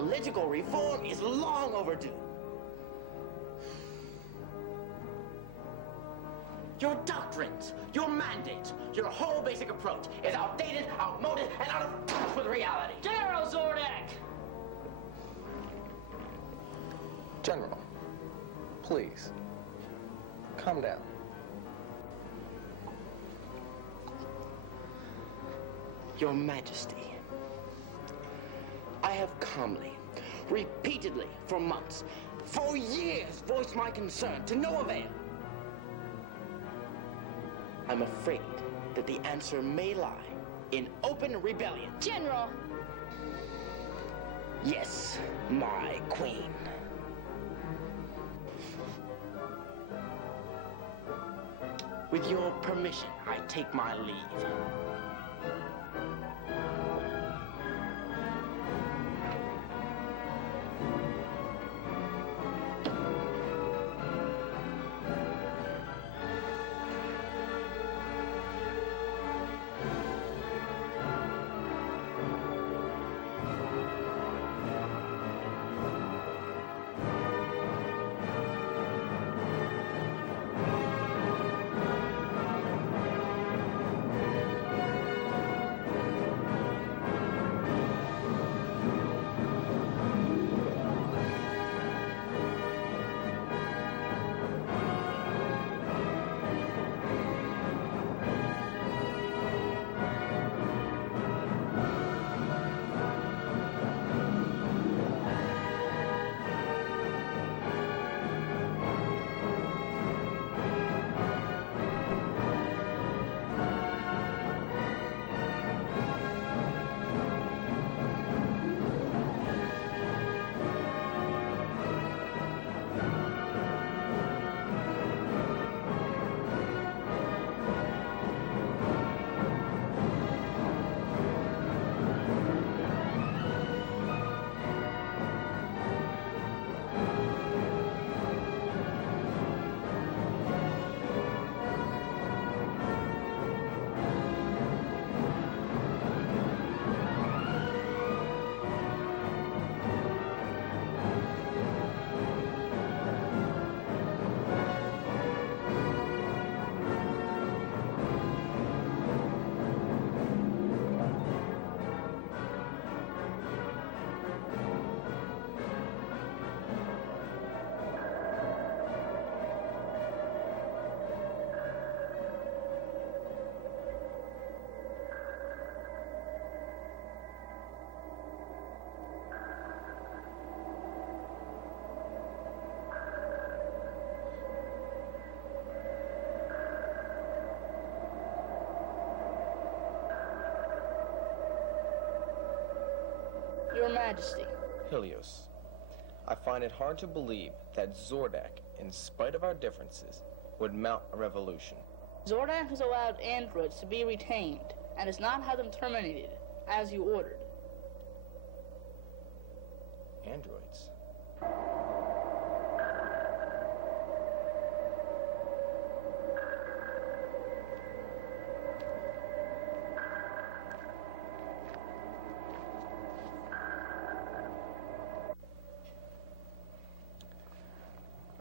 Political reform is long overdue. Your doctrines, your mandates, your whole basic approach is outdated, outmoded, and out of touch with reality. General Zordak! General, please, calm down. Your Majesty, I have calmly, repeatedly, for months, for years, voiced my concern to no avail. I'm afraid that the answer may lie in open rebellion. General! Yes, my queen. With your permission, I take my leave. Your Majesty. Helios, I find it hard to believe that Zordak, in spite of our differences, would mount a revolution. Zordak has allowed androids to be retained and has not had them terminated, as you ordered. Androids?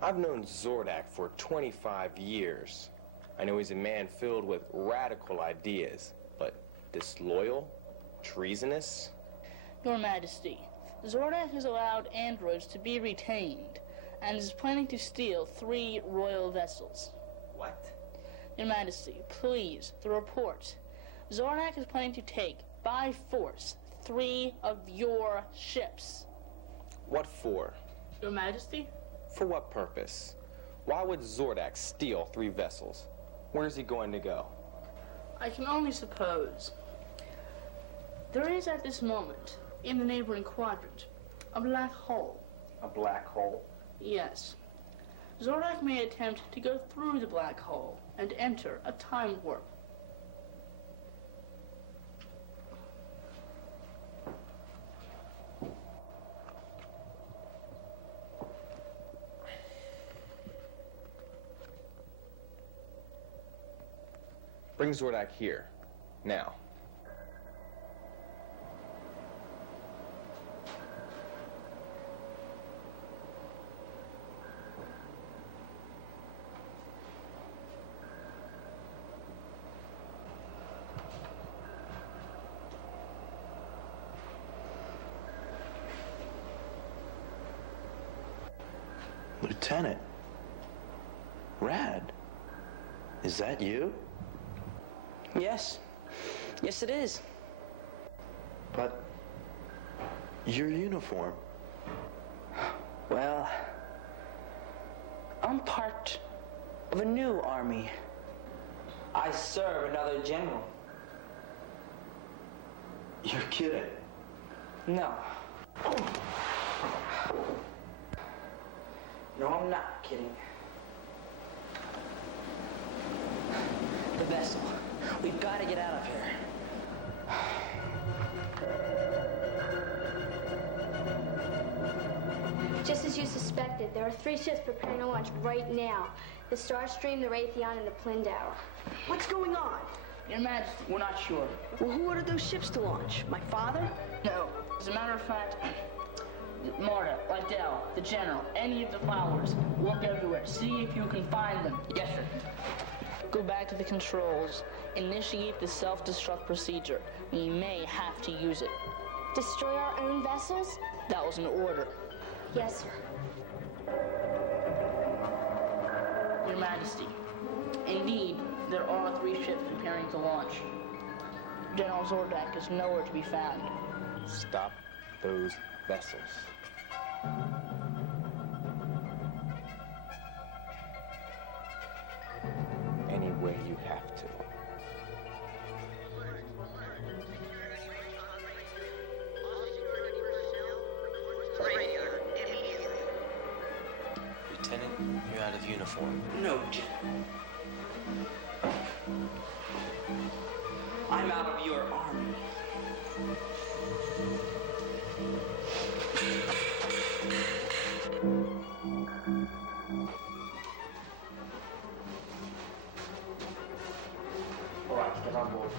I've known Zordak for 25 years. I know he's a man filled with radical ideas, but disloyal, treasonous. Your Majesty, Zordak has allowed androids to be retained and is planning to steal 3 royal vessels. What? Your Majesty, please, the report. Zordak is planning to take, by force, 3 of your ships. What for? Your Majesty? For what purpose? Why would Zordak steal 3 vessels? Where's he going to go? I can only suppose. There is at this moment, in the neighboring quadrant, a black hole. A black hole? Yes. Zordak may attempt to go through the black hole and enter a time warp. Bring Zordak here, now. Lieutenant. Rad. Is that you? Yes. Yes, it is. But your uniform. Well, I'm part of a new army. I serve another general. You're kidding. No. No, I'm not kidding. The vessel. We've got to get out of here. Just as you suspected, there are 3 ships preparing to launch right now. The Starstream, the Raytheon, and the Plindauer. What's going on? Your Majesty, We're not sure. Well, who ordered those ships to launch? My father? no. As a matter of fact, Marta, Liddell, the General, any of the followers, look everywhere. See if you can find them. Yes, sir. Go back to the controls. Initiate the self-destruct procedure. We may have to use it. Destroy our own vessels? That was an order. Yes, sir. Your Majesty, indeed, there are 3 ships preparing to launch. General Zordak is nowhere to be found. Stop those vessels. Any way you have to. Lieutenant, you're out of uniform. No, General. I'm out of your army. All right, get on board.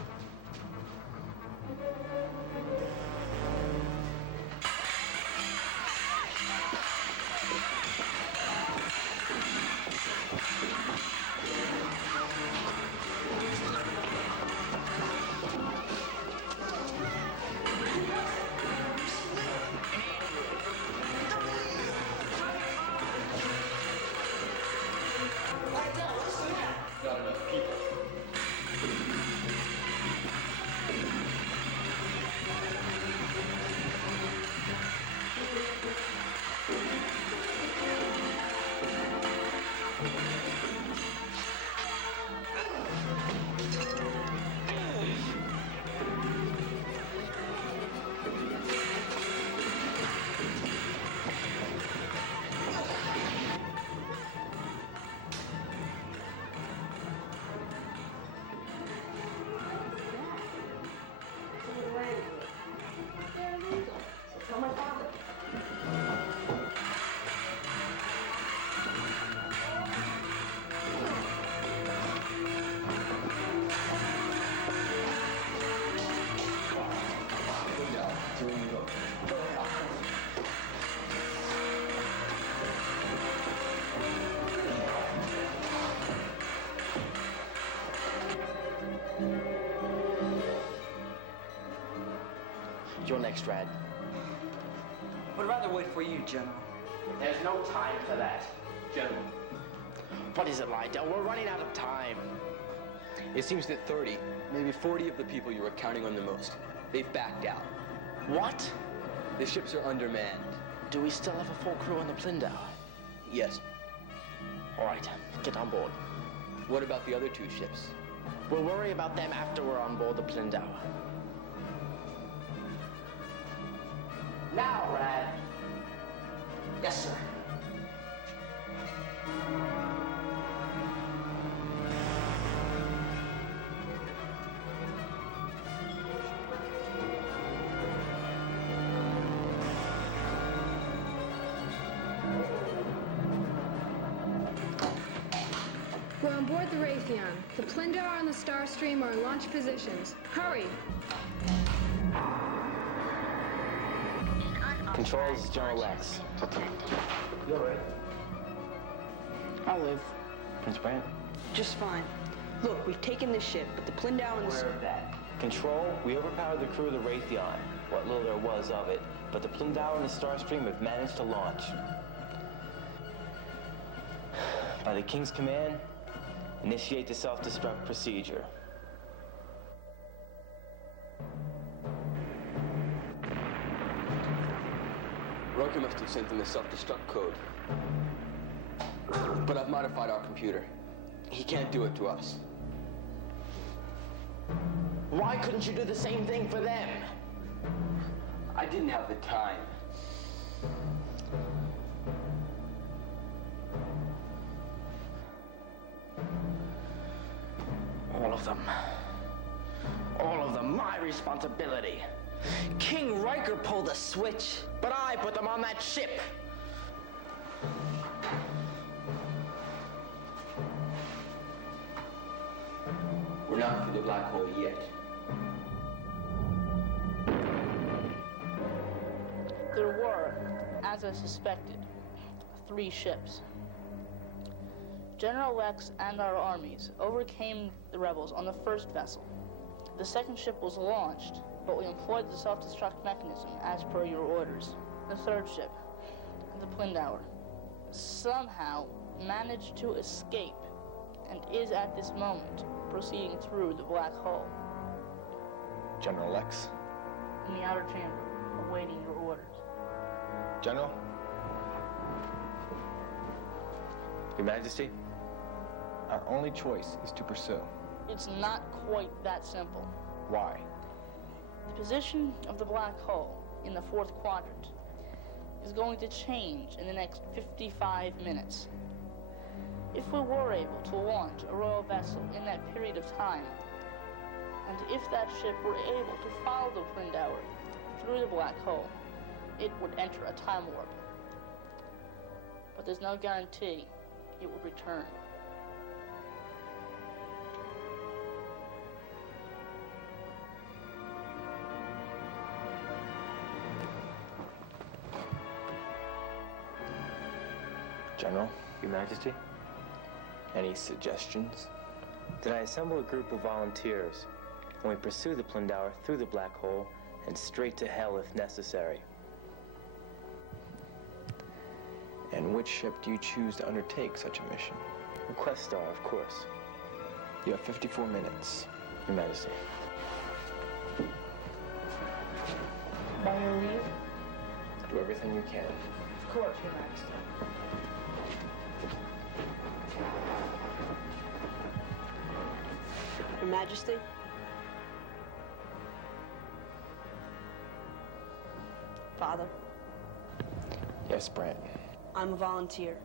You're next, Rad. Would rather wait for you, General. There's no time for that, General. What is it, Liddell? We're running out of time. It seems that 30, maybe 40 of the people you were counting on the most, they've backed out. What? The ships are undermanned. Do we still have a full crew on the Plindauer? Yes. All right, get on board. What about the other 2 ships? We'll worry about them after we're on board the Plindauer. Now, Rad. Yes, sir. We're on board the Raytheon. The Plindauer and the Starstream are in launch positions. Hurry! Controls, General Lex. You all right? I'll live. Prince Brant? Just fine. Look, we've taken the ship, but the Plindauer and the... Where of that? Control, we overpowered the crew of the Raytheon, what little there was of it, but the Plindauer and the Starstream have managed to launch. By the King's command, initiate the self-destruct procedure. Roker must have sent them a self-destruct code. But I've modified our computer. He can't do it to us. Why couldn't you do the same thing for them? I didn't have the time. All of them. All of them, my responsibility. King Riker pulled a switch. But I put them on that ship. We're not through the black hole yet. There were, as I suspected, 3 ships. General Lex and our armies overcame the rebels on the first vessel. The second ship was launched, but we employed the self-destruct mechanism as per your orders. The third ship, the Plindauer, somehow managed to escape and is at this moment proceeding through the black hole. General Lex? In the outer chamber, awaiting your orders. General? Your Majesty? Our only choice is to pursue. It's not quite that simple. Why? The position of the black hole in the 4th quadrant is going to change in the next 55 minutes. If we were able to launch a royal vessel in that period of time, and if that ship were able to follow the Plindauer through the black hole, it would enter a time warp. But there's no guarantee it would return. General, Your Majesty? Any suggestions? Then I assemble a group of volunteers, and we pursue the Plindauer through the black hole and straight to hell if necessary. And which ship do you choose to undertake such a mission? The Quest Star, of course. You have 54 minutes, Your Majesty. By your leave? Do everything you can. Of course, Your Majesty. Your Majesty? Father, Yes, Brant. I'm a volunteer.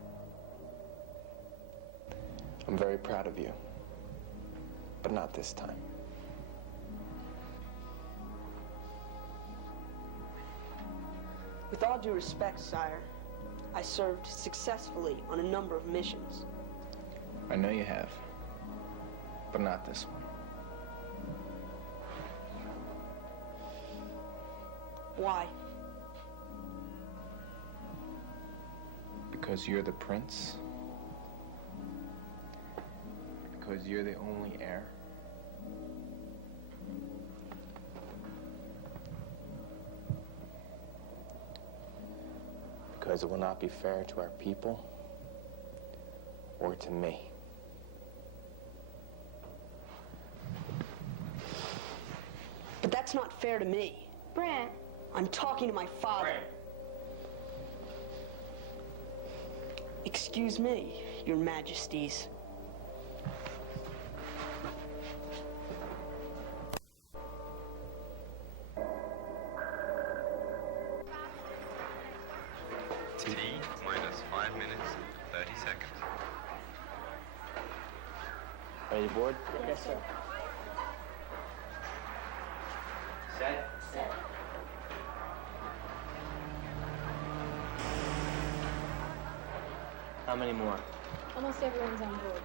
I'm very proud of you. But not this time. With all due respect, sire, I served successfully on a number of missions. I know you have. But not this one. Why? Because you're the prince? Because you're the only heir? Because it will not be fair to our people or to me. But that's not fair to me. Brant. I'm talking to my father. Excuse me, Your Majesties. T minus 5 minutes, 30 seconds. Ready aboard? Yes, sir. Set. Set. How many more? Almost everyone's on board.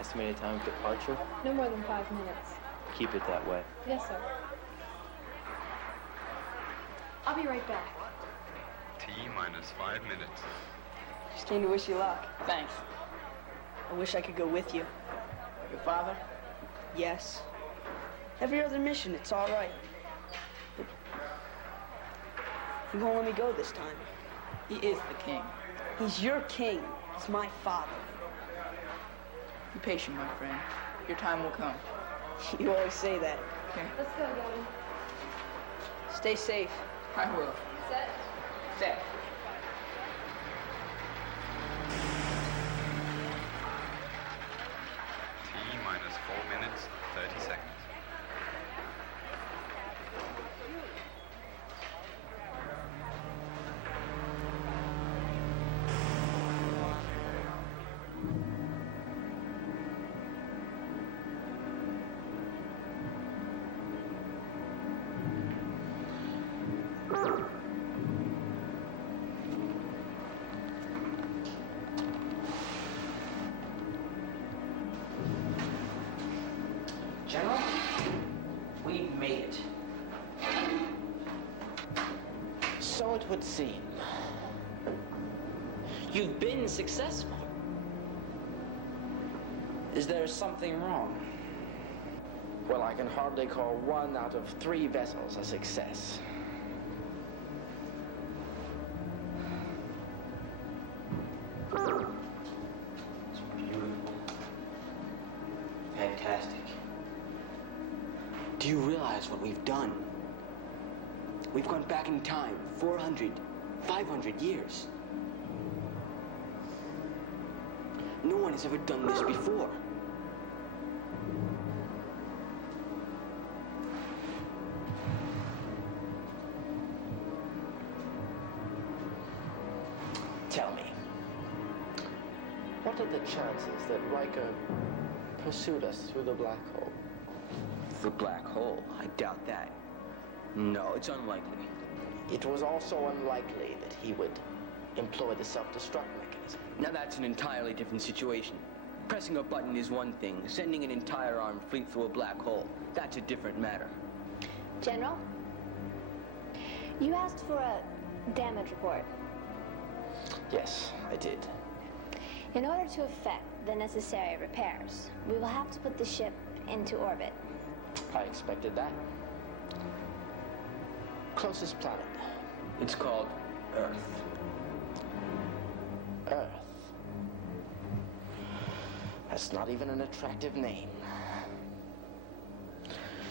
Estimated time of departure? No more than 5 minutes. Keep it that way. Yes, sir. I'll be right back. T minus 5 minutes. Just came to wish you luck. Thanks. I wish I could go with you. Your father? Yes. Every other mission, it's all right. But you won't let me go this time. He is the king. He's your king. He's my father. Be patient, my friend. Your time will come. You always say that. Okay. Let's go, Gavin. Stay safe. I will. Set. Set. T minus 4 minutes, 30 seconds. General, we made it. So it would seem. You've been successful. Is there something wrong? Well, I can hardly call 1 out of 3 vessels a success. It's beautiful. Fantastic. Do you realize what we've done? We've gone back in time 400, 500 years. No one has ever done this before. Tell me, what are the chances that Riker pursued us through the black hole? The black hole? I doubt that. No, it's unlikely. It was also unlikely that he would employ the self-destruct mechanism. Now that's an entirely different situation. Pressing a button is one thing. Sending an entire armed fleet through a black hole, that's a different matter. General, you asked for a damage report. Yes, I did. In order to effect the necessary repairs, we will have to put the ship into orbit. I expected that. Closest planet. It's called Earth. Earth. That's not even an attractive name.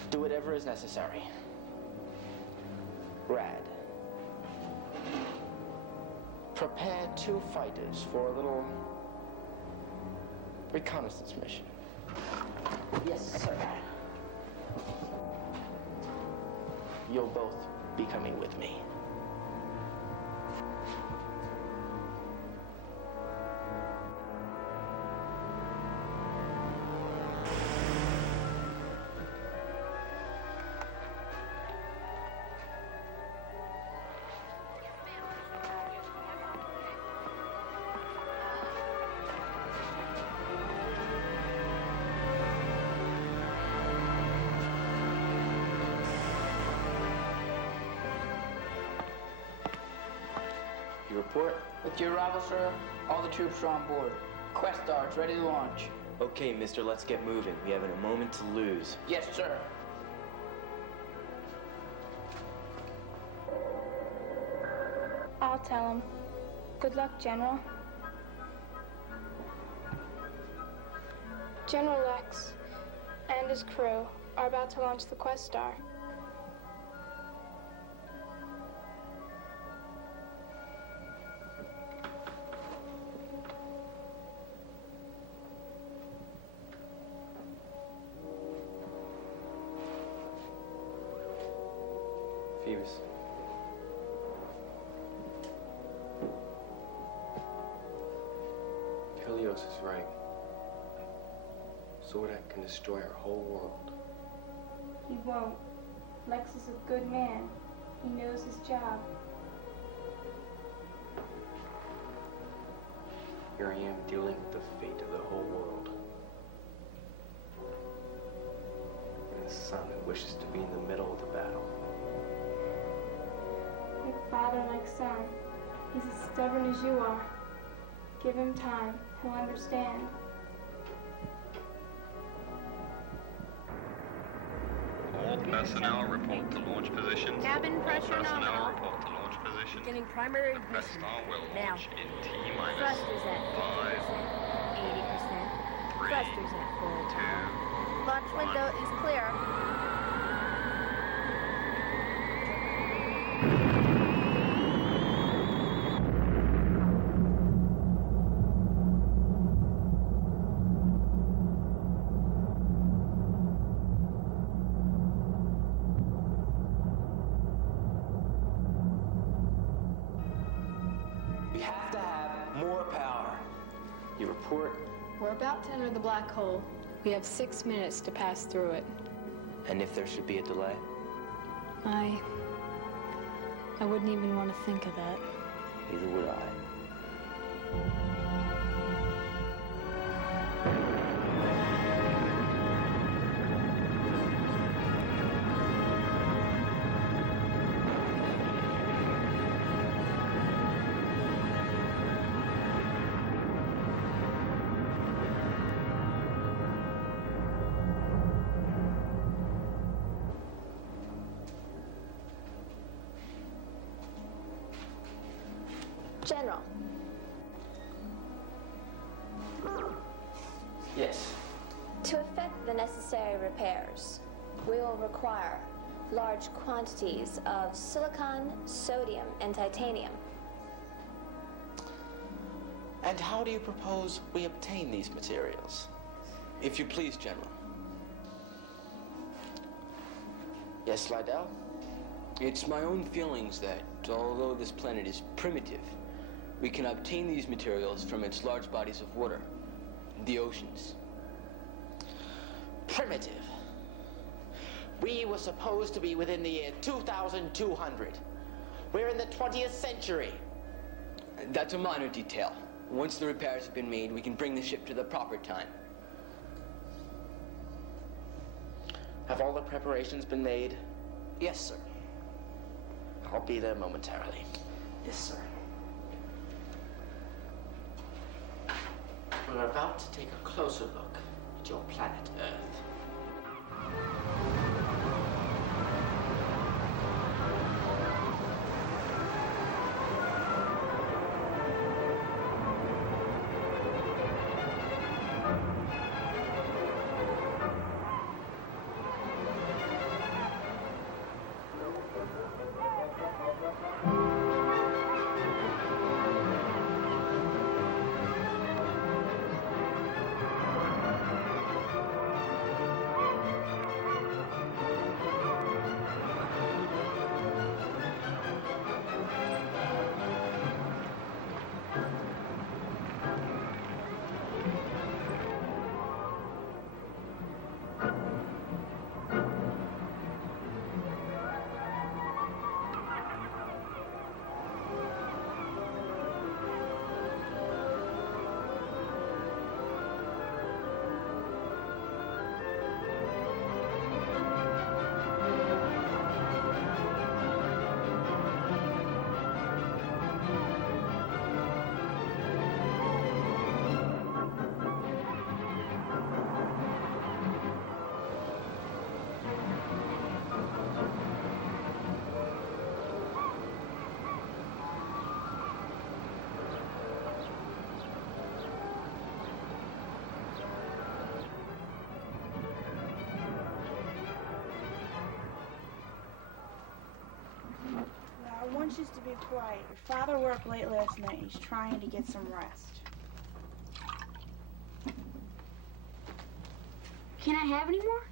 Do whatever is necessary. Rad. Prepare 2 fighters for a little reconnaissance mission. Yes, sir. You'll both be coming with me. Your report? With your arrival, sir, all the troops are on board. Quest Star is ready to launch. Okay, mister, let's get moving. We haven't a moment to lose. Yes, sir. I'll tell him. Good luck, General. General Lex and his crew are about to launch the Quest Star. Phoebus. Helios is right. Zordak can destroy our whole world. He won't. Lex is a good man. He knows his job. Here I am dealing with the fate of the whole world. And a son who wishes to be in the middle of the battle. Like father, like son. He's as stubborn as you are. Give him time. He'll understand. All personnel report to launch positions. Cabin pressure All personnel nominal. report to launch positions. Beginning primary The Quest ignition. Star will Now, launch in T minus thrusters at 5, 50%, 80%. 3, Thrusters window is clear. We have to have more power. You report? We're about to enter the black hole. We have 6 minutes to pass through it. And if there should be a delay? I wouldn't even want to think of that. Neither would I. General. Yes. To effect the necessary repairs, we will require large quantities of silicon, sodium, and titanium. And how do you propose we obtain these materials? If you please, General. Yes, Slidell? It's my own feelings that, although this planet is primitive, we can obtain these materials from its large bodies of water, the oceans. Primitive. We were supposed to be within the year 2200. We're in the 20th century. That's a minor detail. Once the repairs have been made, we can bring the ship to the proper time. Have all the preparations been made? Yes, sir. I'll be there momentarily. Yes, sir. We're about to take a closer look at your planet Earth. I want you to be quiet. Your father worked late last night. He's trying to get some rest. Can I have any more?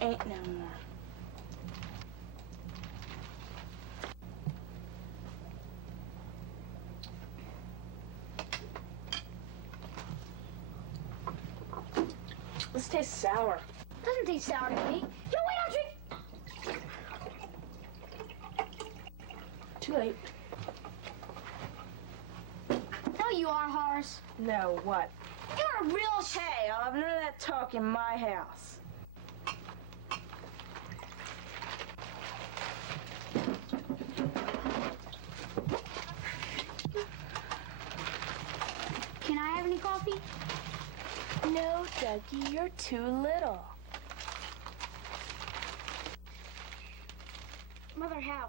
Ain't no more. This tastes sour. Doesn't taste sour to me. Yo, wait, I'll drink. Too late. No, you are, Horace. No, what? You're a real Hey, I'll have none of that talk in my house. Can I have any coffee? No, Dougie, you're too little. Mother, how?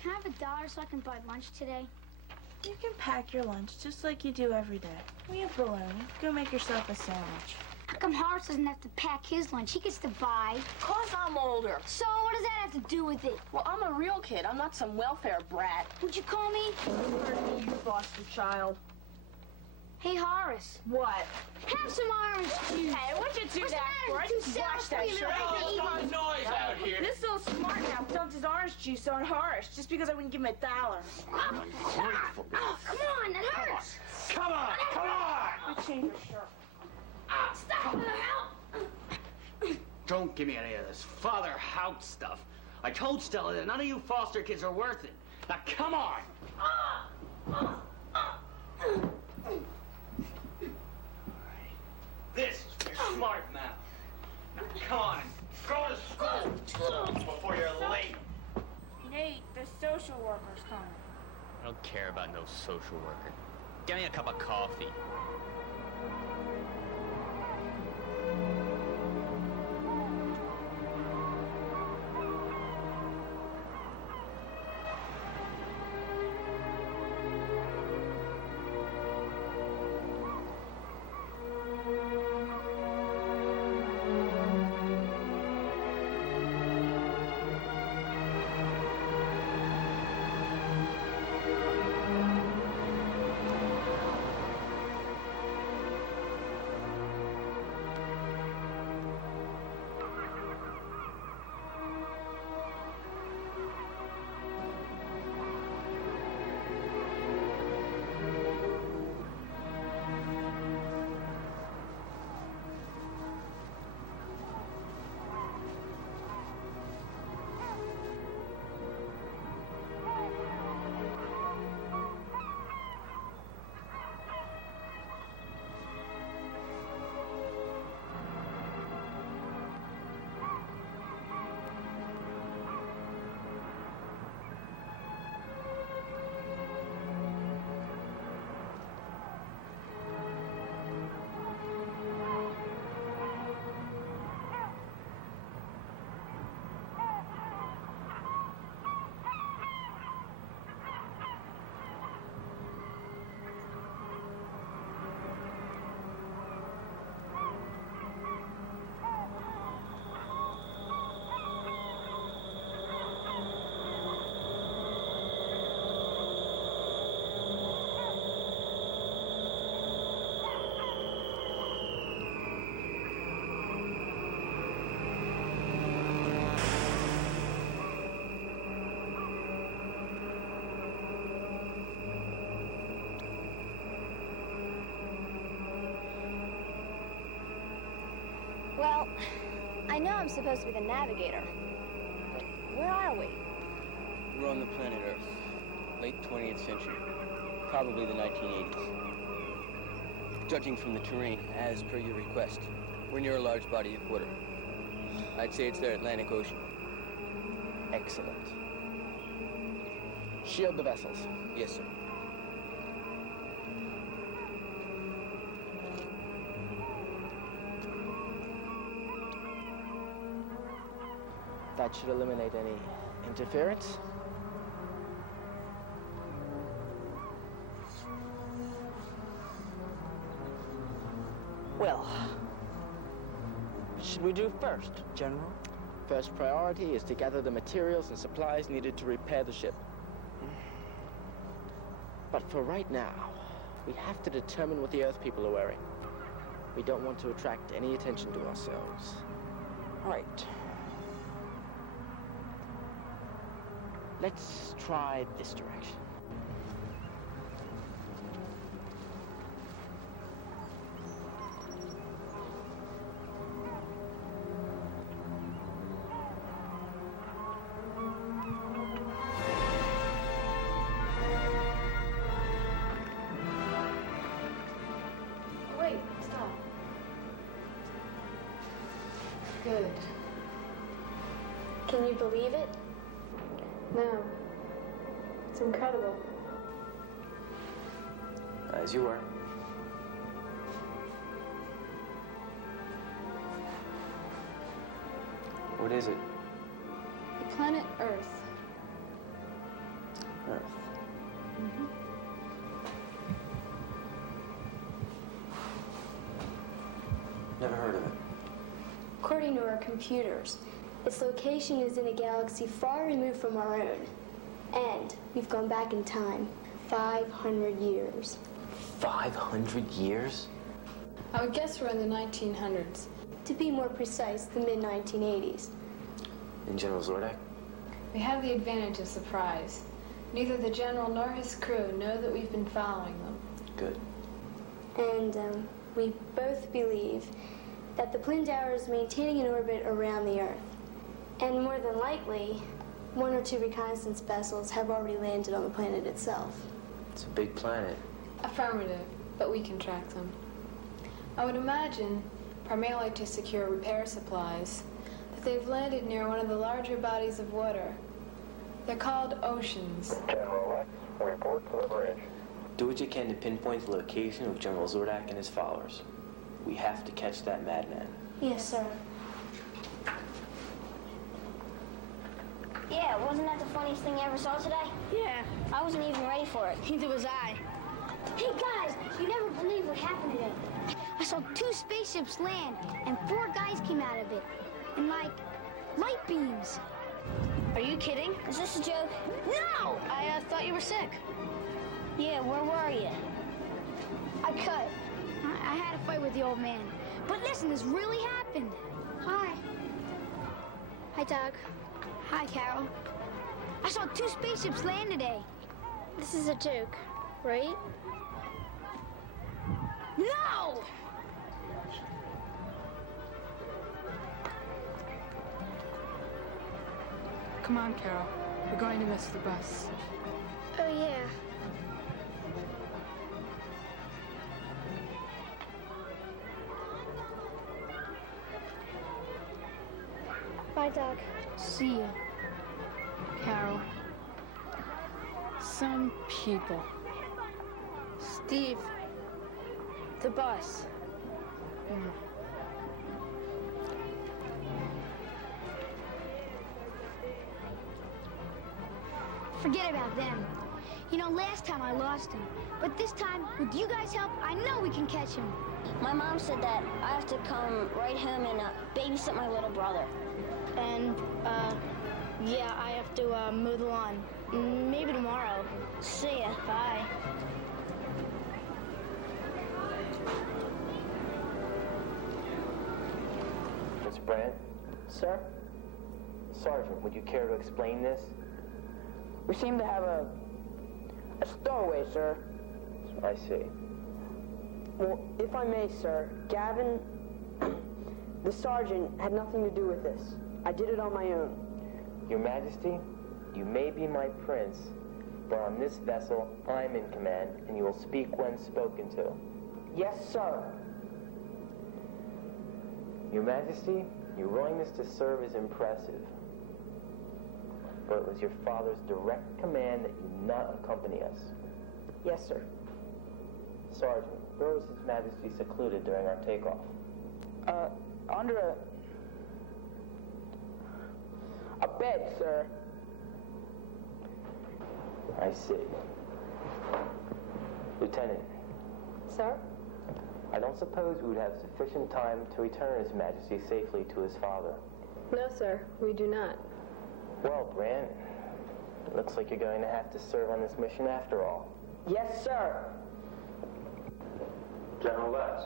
Can I have $1 so I can buy lunch today? You can pack your lunch just like you do every day. We have bologna. Go make yourself a sandwich. How come Horace doesn't have to pack his lunch? He gets to buy. 'Cause I'm older. So what does that have to do with it? Well, I'm a real kid. I'm not some welfare brat. What'd you call me? You foster child. Hey, Horace. What? Have some orange juice. Hey, what'd you do What's that the for? I matter? just washed that Self-cleaner, shirt. baby. noise out here. This little smart mouth dumped his orange juice on Horace just because I wouldn't give him $1. Ungrateful. Oh, come on, that hurts. Come on, come on! Go change your shirt. Stop with the help. Don't give me any of this Father Hout stuff. I told Stella that none of you foster kids are worth it. Now, come on! This is for your smart mouth. Now, come on, go to school before you're late. Nate, the social worker's coming. I don't care about no social worker. Get me a cup of coffee. Well, I know I'm supposed to be the navigator, but where are we? We're on the planet Earth, late 20th century, probably the 1980s. Judging from the terrain, as per your request, we're near a large body of water. I'd say it's the Atlantic Ocean. Excellent. Shield the vessels. Yes, sir. That should eliminate any interference. Well, what should we do first, General? First priority is to gather the materials and supplies needed to repair the ship. But for right now, we have to determine what the Earth people are wearing. We don't want to attract any attention to ourselves. All right. Let's try this direction. Wait, stop. Good. Can you believe it? No. It's incredible. As you were. What is it? The planet Earth. Earth. Mm-hmm. According to our computers, its location is in a galaxy far removed from our own. And we've gone back in time 500 years. 500 years? I would guess we're in the 1900s. To be more precise, the mid-1980s. And General Zordak? We have the advantage of surprise. Neither the General nor his crew know that we've been following them. Good. And we both believe that the Plindower is maintaining an orbit around the Earth. And more than likely, 1 or 2 reconnaissance vessels have already landed on the planet itself. It's a big planet. Affirmative, but we can track them. I would imagine, primarily to secure repair supplies, that they've landed near one of the larger bodies of water. They're called oceans. General X, report to the bridge. Do what you can to pinpoint the location of General Zordak and his followers. We have to catch that madman. Yes, sir. Yeah, wasn't that the funniest thing you ever saw today? Yeah. I wasn't even ready for it. Neither was I. Hey guys, you never believe what happened today. I saw 2 spaceships land, and 4 guys came out of it. And like, light beams. Are you kidding? Is this a joke? No! I thought you were sick. Yeah, where were you? I cut. I had a fight with the old man. But listen, this really happened. Hi. Hi, Doug. Hi, Carol. I saw 2 spaceships land today. This is a joke, right? No! Come on, Carol. We're going to miss the bus. Oh, yeah. Bye, Doug. See ya, Carol. Some people. Steve, the bus. Forget about them. You know, last time I lost him. But this time, with you guys' help, I know we can catch him. My mom said that I have to come right home and babysit my little brother. And, yeah, I have to mow the lawn. Maybe tomorrow. See ya. Bye. Miss Brandt? Sir? Sergeant, would you care to explain this? We seem to have a stowaway, sir. I see. Well, if I may, sir, Gavin, the sergeant, had nothing to do with this. I did it on my own. Your Majesty, you may be my prince, but on this vessel, I'm in command, and you will speak when spoken to. Yes, sir. Your Majesty, your willingness to serve is impressive. But it was your father's direct command that you not accompany us. Yes, sir. Sergeant, where was His Majesty secluded during our takeoff? Under a bed, sir. I see. Lieutenant. Sir? I don't suppose we would have sufficient time to return His Majesty safely to his father. No, sir, we do not. Well, Brandt, it looks like you're going to have to serve on this mission after all. Yes, sir. General Lex.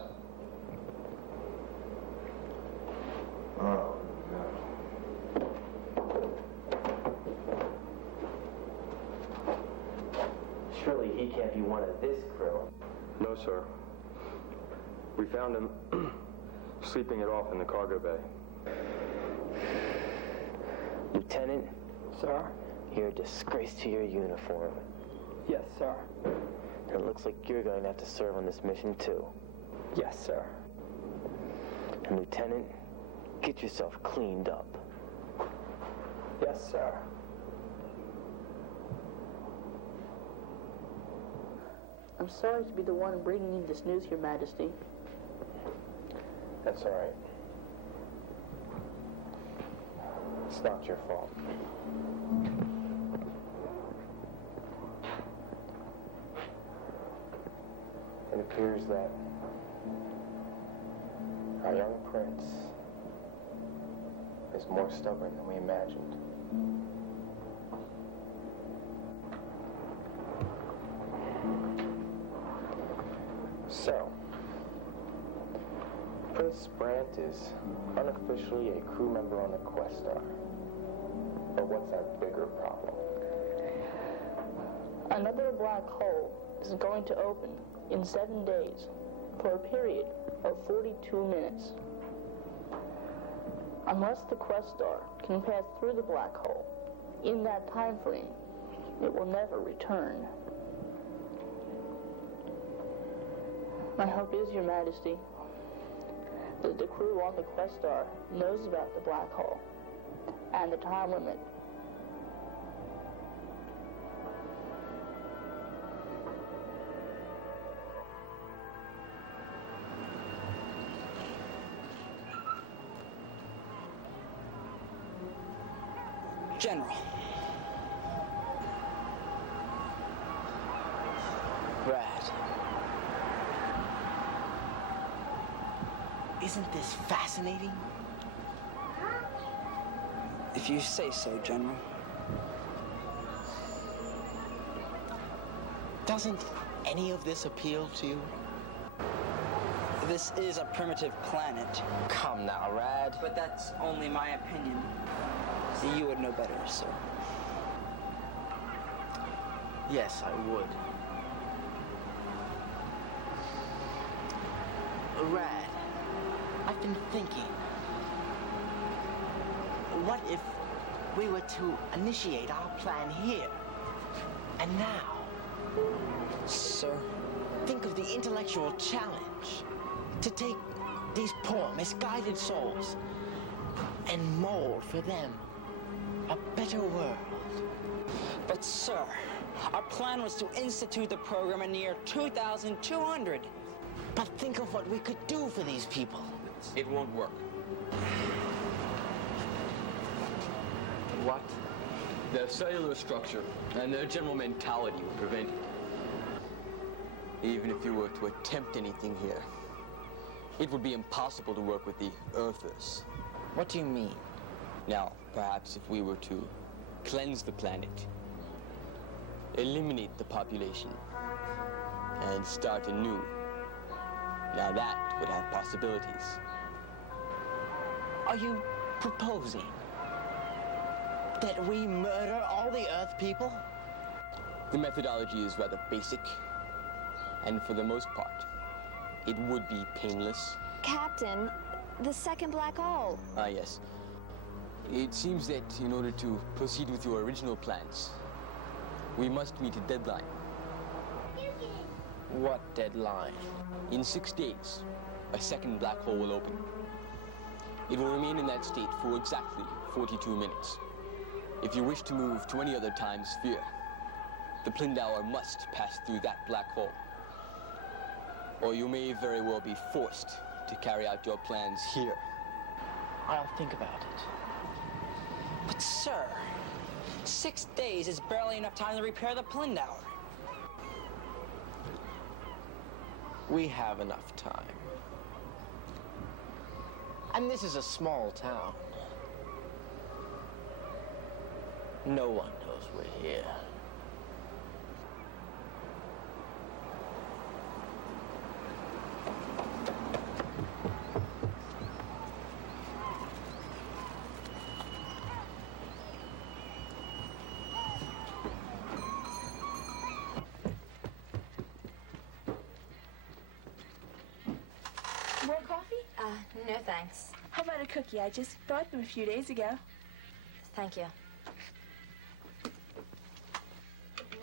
Oh, no. Surely he can't be one of this crew. No, sir. We found him sleeping it off in the cargo bay. Lieutenant? Sir? You're a disgrace to your uniform. Yes, sir. And it looks like you're going to have to serve on this mission, too. Yes, sir. And Lieutenant, get yourself cleaned up. Yes, sir. I'm sorry to be the one bringing you this news, Your Majesty. That's all right. It's not your fault. It appears that our young prince is more stubborn than we imagined. So, Prince Brant is unofficially a crew member on the Questar. But what's our bigger problem? Another black hole is going to open in 7 days for a period of 42 minutes. Unless the Questar can pass through the black hole in that time frame, it will never return. My hope is, Your Majesty, that the crew on the Questar knows about the black hole and the time limit. General. Rad. Isn't this fascinating? If you say so, General. Doesn't any of this appeal to you? This is a primitive planet. Come now, Rad. But that's only my opinion. You would know better, sir. Yes, I would. Rad, I've been thinking. What if we were to initiate our plan here and now? Sir? Think of the intellectual challenge to take these poor, misguided souls and mold for them a better world. But, sir, our plan was to institute the program in the year 2200. But think of what we could do for these people. It won't work. What? Their cellular structure and their general mentality would prevent it. Even if you were to attempt anything here, it would be impossible to work with the Earthers. What do you mean? Now, perhaps if we were to cleanse the planet, eliminate the population, and start anew, now that would have possibilities. Are you proposing that we murder all the Earth people? The methodology is rather basic, and for the most part, it would be painless. Captain, the second black hole. Ah, yes. It seems that in order to proceed with your original plans, we must meet a deadline. What deadline? In 6 days, a second black hole will open. It will remain in that state for exactly 42 minutes. If you wish to move to any other time sphere, the Plindauer must pass through that black hole. Or you may very well be forced to carry out your plans here. I'll think about it. But, sir, 6 days is barely enough time to repair the Plindauer. We have enough time. And this is a small town. No one knows we're here. More coffee? No thanks. How about a cookie? I just bought them a few days ago. Thank you.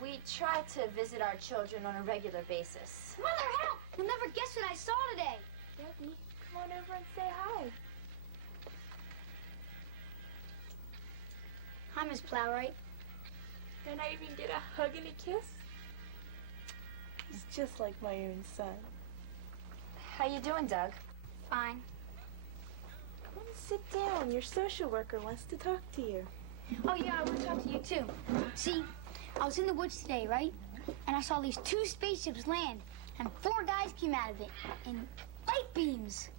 We try to visit our children on a regular basis. Mother, help! You'll never guess what I saw today. Debbie, come on over and say hi. Hi, Miss Plowright. Don't I even get a hug and a kiss? He's just like my own son. How you doing, Doug? Fine. Come on, sit down. Your social worker wants to talk to you. Oh, yeah, I want to talk to you, too. See, I was in the woods today, right? And I saw these 2 spaceships land, and 4 guys came out of it in light beams.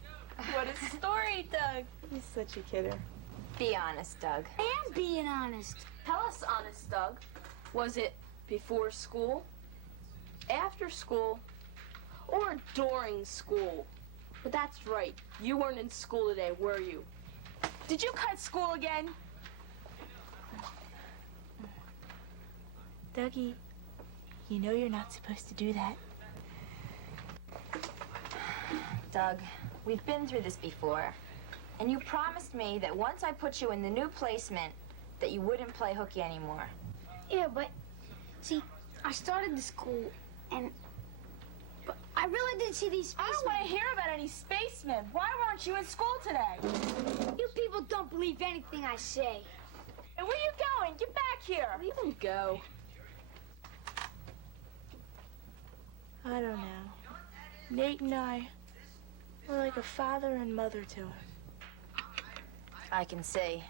What a story, Doug. He's such a kidder. Be honest, Doug. I am being honest. Tell us, honest Doug. Was it before school, after school, or during school? But that's right. You weren't in school today, were you? Did you cut school again? Dougie, you know you're not supposed to do that. Doug, we've been through this before. And you promised me that once I put you in the new placement, that you wouldn't play hooky anymore. Yeah, but see, I started the school but I really did see these spacemen. I don't want to hear about any spacemen. Why weren't you in school today? You people don't believe anything I say. And where are you going? Get back here. Leave him go. I don't know. Nate and I were like a father and mother to him. I can see.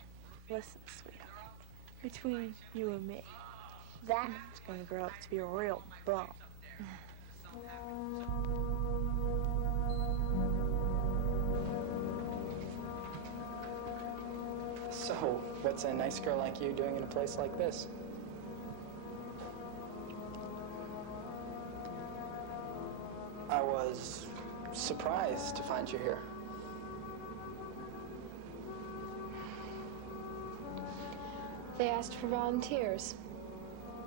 Listen, sweetheart, between you and me, that man's gonna grow up to be a real bum. So, what's a nice girl like you doing in a place like this? I was surprised to find you here. They asked for volunteers.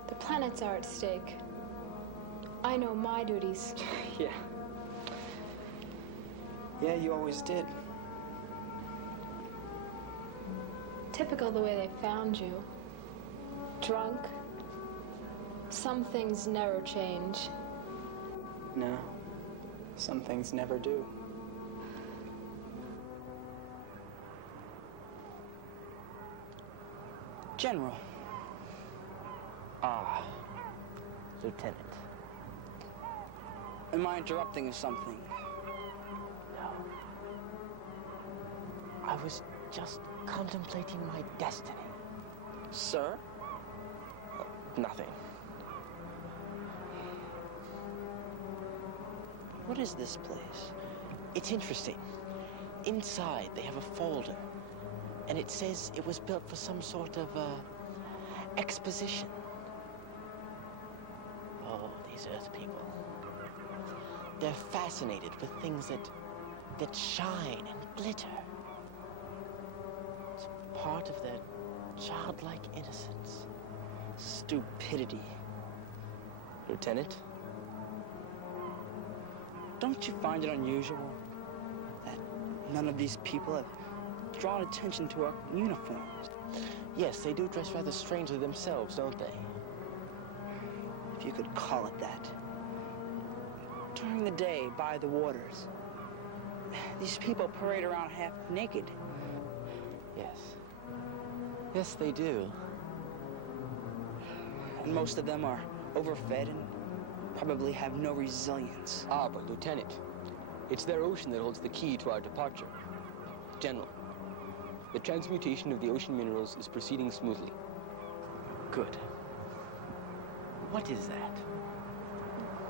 The planets are at stake. I know my duties. Yeah. Yeah, you always did. Typical the way they found you. Drunk. Some things never change. No, some things never do. General. Ah, Lieutenant. Am I interrupting something? No. I was just contemplating my destiny. Sir? Nothing. What is this place? It's interesting. Inside, they have a folder. And it says it was built for some sort of, exposition. Oh, these Earth people. They're fascinated with things that shine and glitter. It's part of their childlike innocence. Stupidity. Lieutenant? Don't you find it unusual that none of these people have drawn attention to our uniforms? Yes, they do dress rather strangely themselves, don't they? If you could call it that. During the day, by the waters, these people parade around half naked. Yes. Yes, they do. And most of them are overfed and probably have no resilience. Ah, but Lieutenant, it's their ocean that holds the key to our departure. General, the transmutation of the ocean minerals is proceeding smoothly. Good. What is that?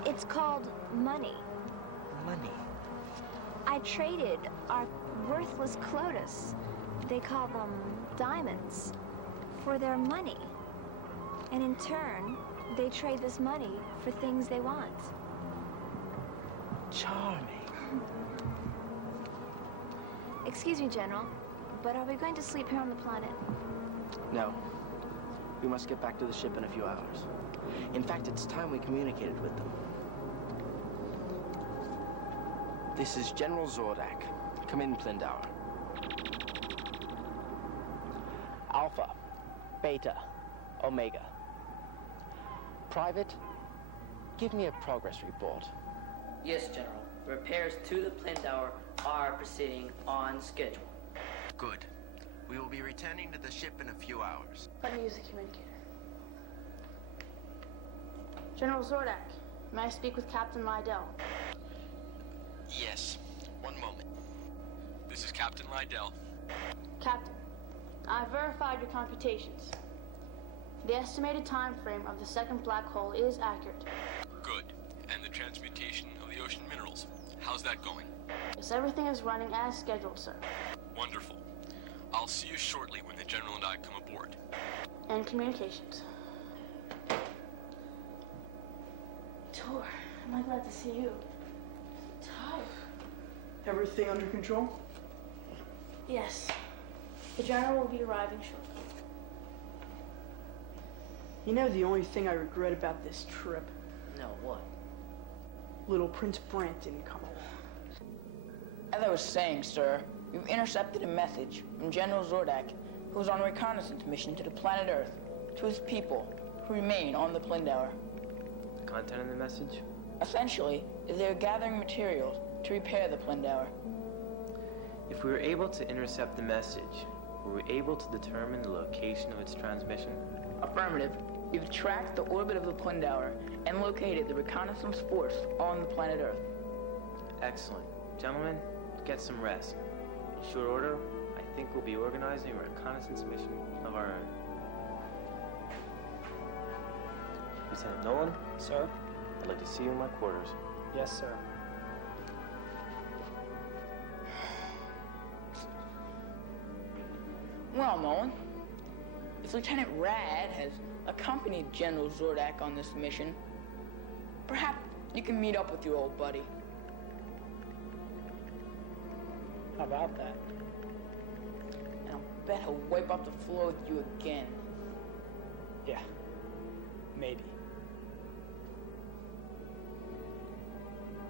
It's called money. Money? I traded our worthless Clotus, they call them diamonds, for their money. And in turn, they trade this money for things they want. Charming. Excuse me, General, but are we going to sleep here on the planet? No. We must get back to the ship in a few hours. In fact, it's time we communicated with them. This is General Zordak. Come in, Plindauer. Alpha, Beta, Omega. Private, give me a progress report. Yes, General. Repairs to the Plindauer are proceeding on schedule. Good. We will be returning to the ship in a few hours. Let me use the communicator. General Zordak, may I speak with Captain Lydell? Yes. One moment. This is Captain Lydell. Captain, I verified your computations. The estimated time frame of the second black hole is accurate. Good. And the transmutation of the ocean minerals, how's that going? Yes, everything is running as scheduled, sir. Wonderful. I'll I'll see you shortly when the General and I come aboard. And communications. Tor, am I glad to see you? Tired. Everything under control? Yes. The General will be arriving shortly. You know the only thing I regret about this trip? No, what? Little Prince Brant didn't come along. As I was saying, sir, we've intercepted a message from General Zordak, who is on a reconnaissance mission to the planet Earth, to his people, who remain on the Plindower. The content of the message? Essentially, they're gathering materials to repair the Plindower. If we were able to intercept the message, were we able to determine the location of its transmission? Affirmative. We've tracked the orbit of the Plindower and located the reconnaissance force on the planet Earth. Excellent. Gentlemen, get some rest. In short order, I think we'll be organizing a reconnaissance mission of our own. Lieutenant Nolan? Sir? I'd like to see you in my quarters. Yes, sir. Well, Nolan, if Lieutenant Rad has accompanied General Zordak on this mission, perhaps you can meet up with your old buddy. How about that? And I'll bet he'll wipe up the floor with you again. Yeah, maybe.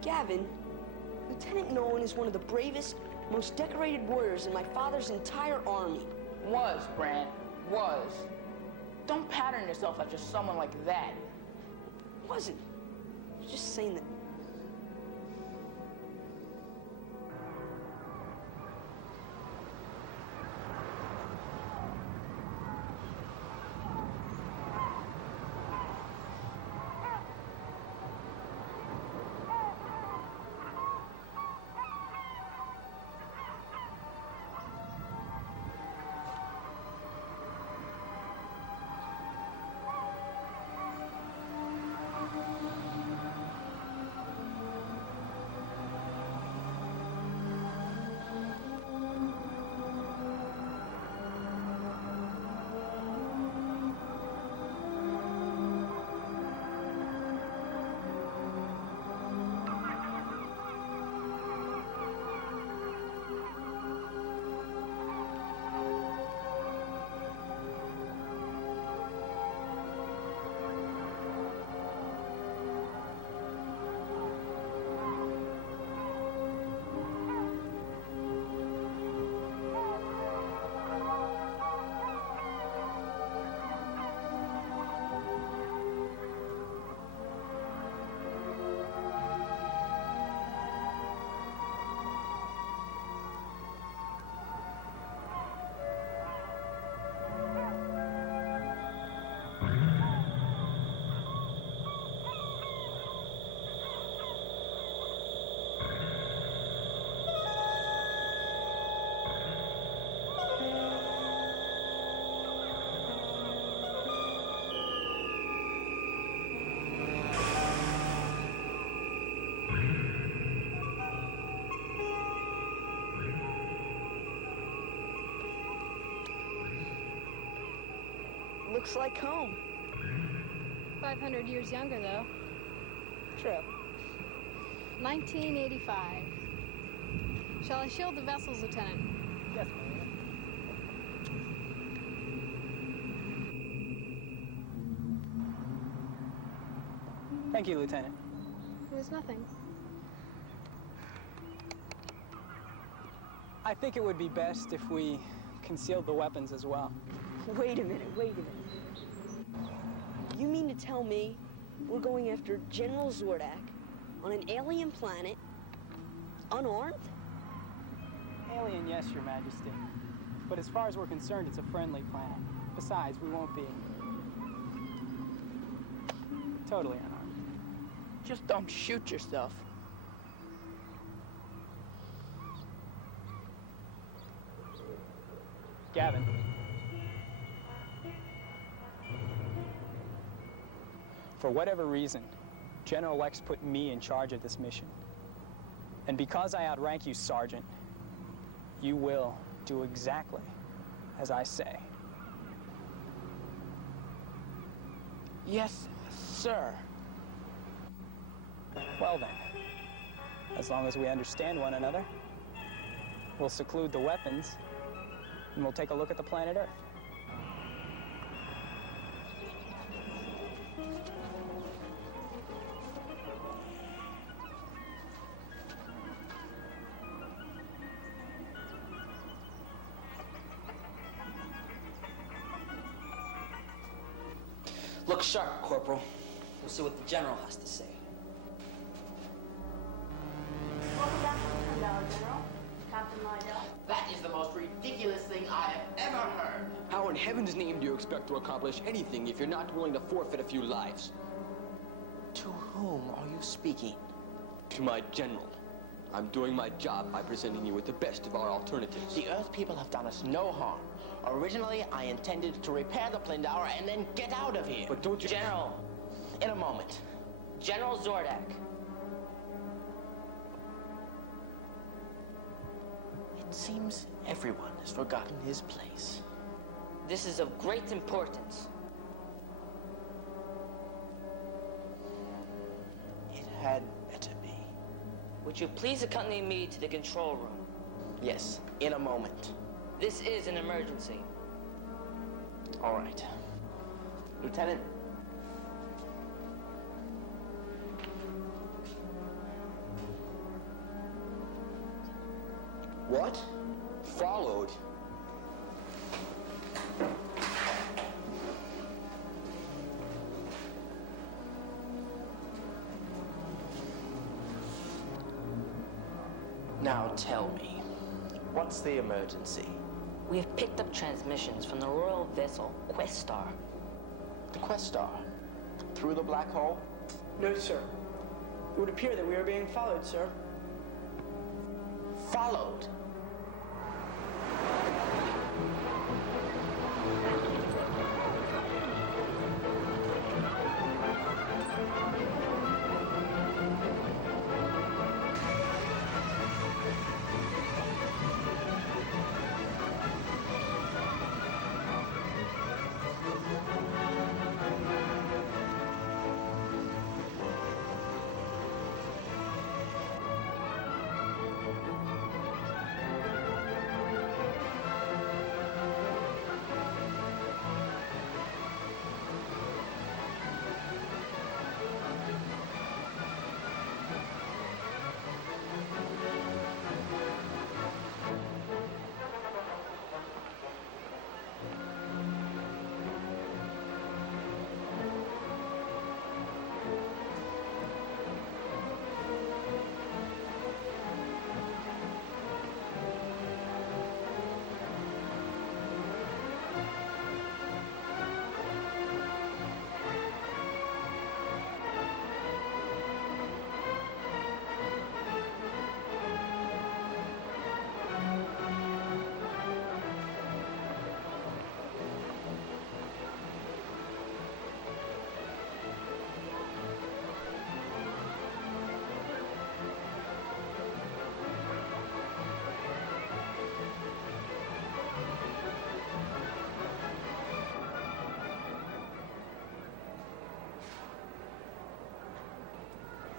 Gavin, Lieutenant Nolan is one of the bravest, most decorated warriors in my father's entire army. Was, Brant, was. Don't pattern yourself after someone like that. Wasn't. I was just saying that. Looks like home. 500 years younger, though. True. 1985. Shall I shield the vessels, Lieutenant? Yes, ma'am. Thank you, Lieutenant. It was nothing. I think it would be best if we concealed the weapons as well. Wait a minute. You mean to tell me we're going after General Zordak on an alien planet, unarmed? Alien, yes, Your Majesty. But as far as we're concerned, it's a friendly planet. Besides, we won't be totally unarmed. Just don't shoot yourself. Gavin. For whatever reason, General Lex put me in charge of this mission. And because I outrank you, Sergeant, you will do exactly as I say. Yes, sir. Well then, as long as we understand one another, we'll seclude the weapons, and we'll take a look at the planet Earth. Look sharp, Corporal. We'll see what the General has to say. Welcome back to the General. Captain Lydell. That is the most ridiculous thing I have ever heard. How in heaven's name do you expect to accomplish anything if you're not willing to forfeit a few lives? To whom are you speaking? To my General. I'm doing my job by presenting you with the best of our alternatives. The Earth people have done us no harm. Originally, I intended to repair the Plindower and then get out of here. But don't you... General, in a moment. General Zordak. It seems everyone has forgotten his place. This is of great importance. It had better be. Would you please accompany me to the control room? Yes, in a moment. This is an emergency. All right. Lieutenant. What? Followed? Now tell me, what's the emergency? We have picked up transmissions from the royal vessel Questar. The Questar? Through the black hole? No, sir. It would appear that we are being followed, sir. Followed?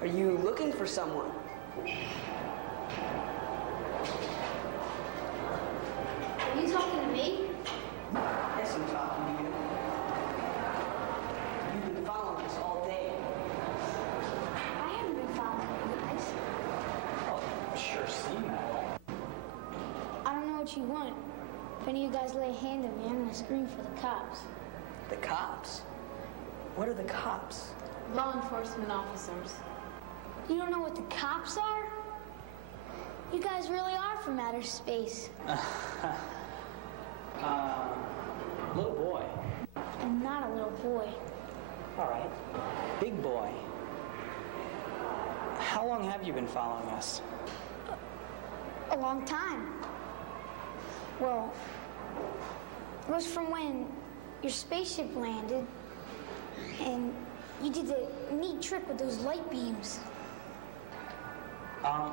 Are you looking for someone? Are you talking to me? Yes, I'm talking to you. You've been following us all day. I haven't been following you guys. Oh, sure seem that way. I don't know what you want. If any of you guys lay a hand on me, I'm gonna scream for the cops. The cops? What are the cops? Law enforcement officers. You don't know what the cops are? You guys really are from outer space. Little boy. I'm not a little boy. All right. Big boy. How long have you been following us? A long time. Well, it was from when your spaceship landed and you did the neat trick with those light beams.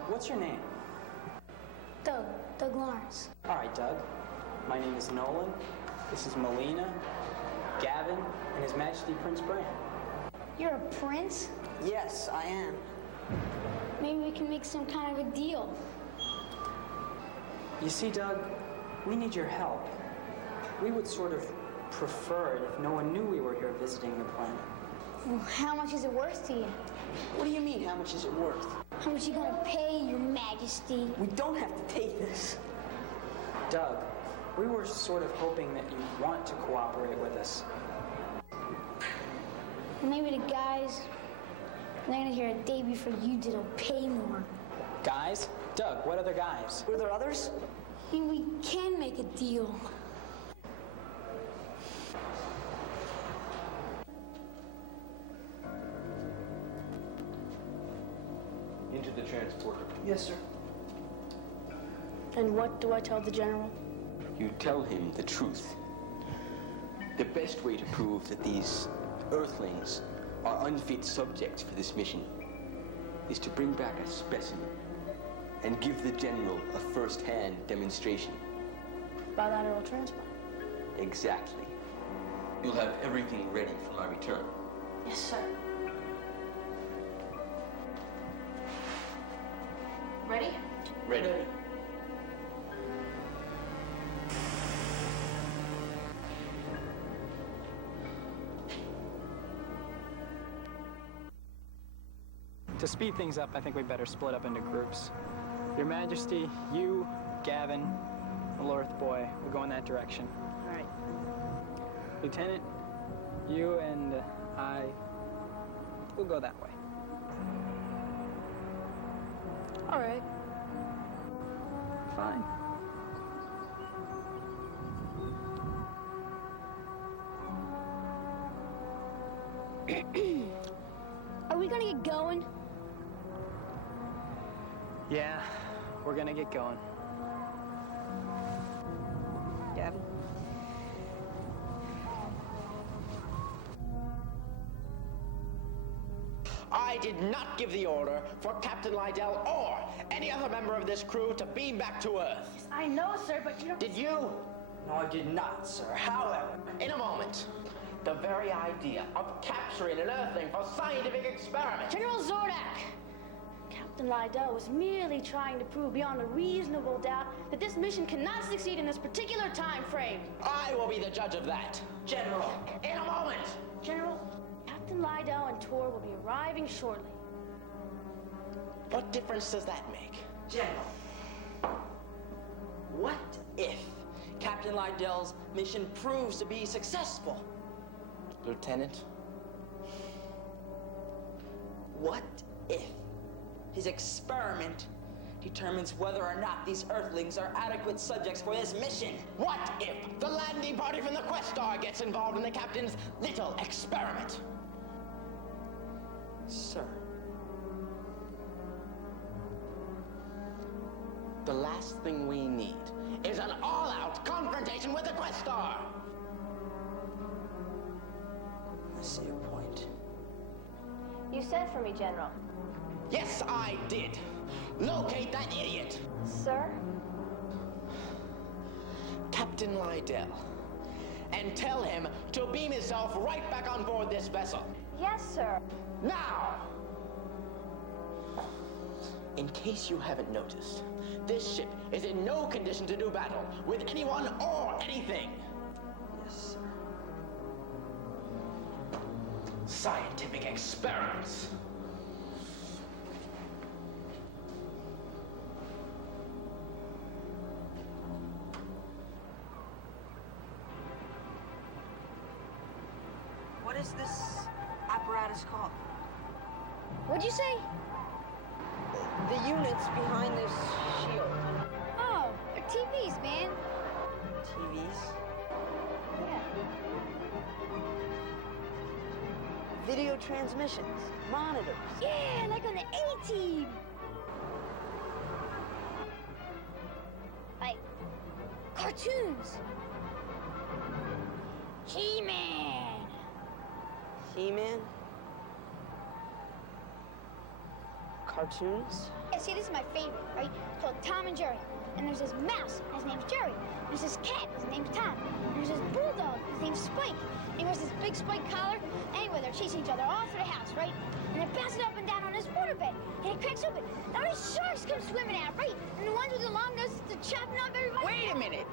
What's your name? Doug Lawrence. All right, Doug. My name is Nolan. This is Melina, Gavin, and His Majesty Prince Bran. You're a prince? Yes, I am. Maybe we can make some kind of a deal. You see, Doug, we need your help. We would sort of prefer it if no one knew we were here visiting the planet. Well, how much is it worth to you? What do you mean, how much is it worth? How much you gonna pay, Your Majesty? We don't have to take this. Doug, we were sort of hoping that you'd want to cooperate with us. Maybe the guys landed here a day before you did will pay more. Guys? Doug, what other guys? Were there others? Maybe we can make a deal. Into the transporter. Yes, sir. And what do I tell the General? You tell him the truth. The best way to prove that these Earthlings are unfit subjects for this mission is to bring back a specimen and give the General a first-hand demonstration. Bilateral transplant. Exactly. You'll have everything ready for my return. Yes, sir. Ready? Ready. To speed things up, I think we better split up into groups. Your Majesty, you, Gavin, the Lorth boy, will go in that direction. All right. Lieutenant, you and I will go that way. All right. Fine. Are we gonna get going? Yeah, we're gonna get going. Gavin? I did not give the order for Captain Lydell or any other member of this crew to beam back to Earth. Yes, I know, sir, but you don't... Did you? No, I did not, sir. However, In a moment, the very idea of capturing an Earthling for scientific experiment. General Zordak! Captain Lydell was merely trying to prove beyond a reasonable doubt that this mission cannot succeed in this particular time frame. I will be the judge of that. General. In a moment. General, Captain Lydell and Tor will be arriving shortly. What difference does that make? General. What if Captain Lydell's mission proves to be successful? Lieutenant? What if his experiment determines whether or not these Earthlings are adequate subjects for this mission? What if the landing party from the Questar gets involved in the captain's little experiment? Sir. The last thing we need is an all-out confrontation with the Questar. I see your point. You sent for me, General. Yes, I did. Locate that idiot. Sir? Captain Lydell. And tell him to beam himself right back on board this vessel. Yes, sir. Now! In case you haven't noticed, this ship is in no condition to do battle with anyone or anything. Yes, sir. Scientific experiments. What is this apparatus called? What'd you say? The units behind this shield. Oh, they're TVs, man. TVs? Yeah. Video transmissions. Monitors. Yeah, like on the A-Team. Like cartoons. He-Man. He-Man? Cartoons? Yeah, see, this is my favorite, right? It's called Tom and Jerry. And there's this mouse, his name's Jerry. And there's this cat, his name's Tom. And there's this bulldog, his name's Spike. And he wears this big spike collar. Anyway, they're chasing each other all through the house, right? And they're bouncing up and down on this waterbed. And it cracks open. Now these sharks come swimming out, right? And the ones with the long noses, they're chopping off everybody. Wait a minute.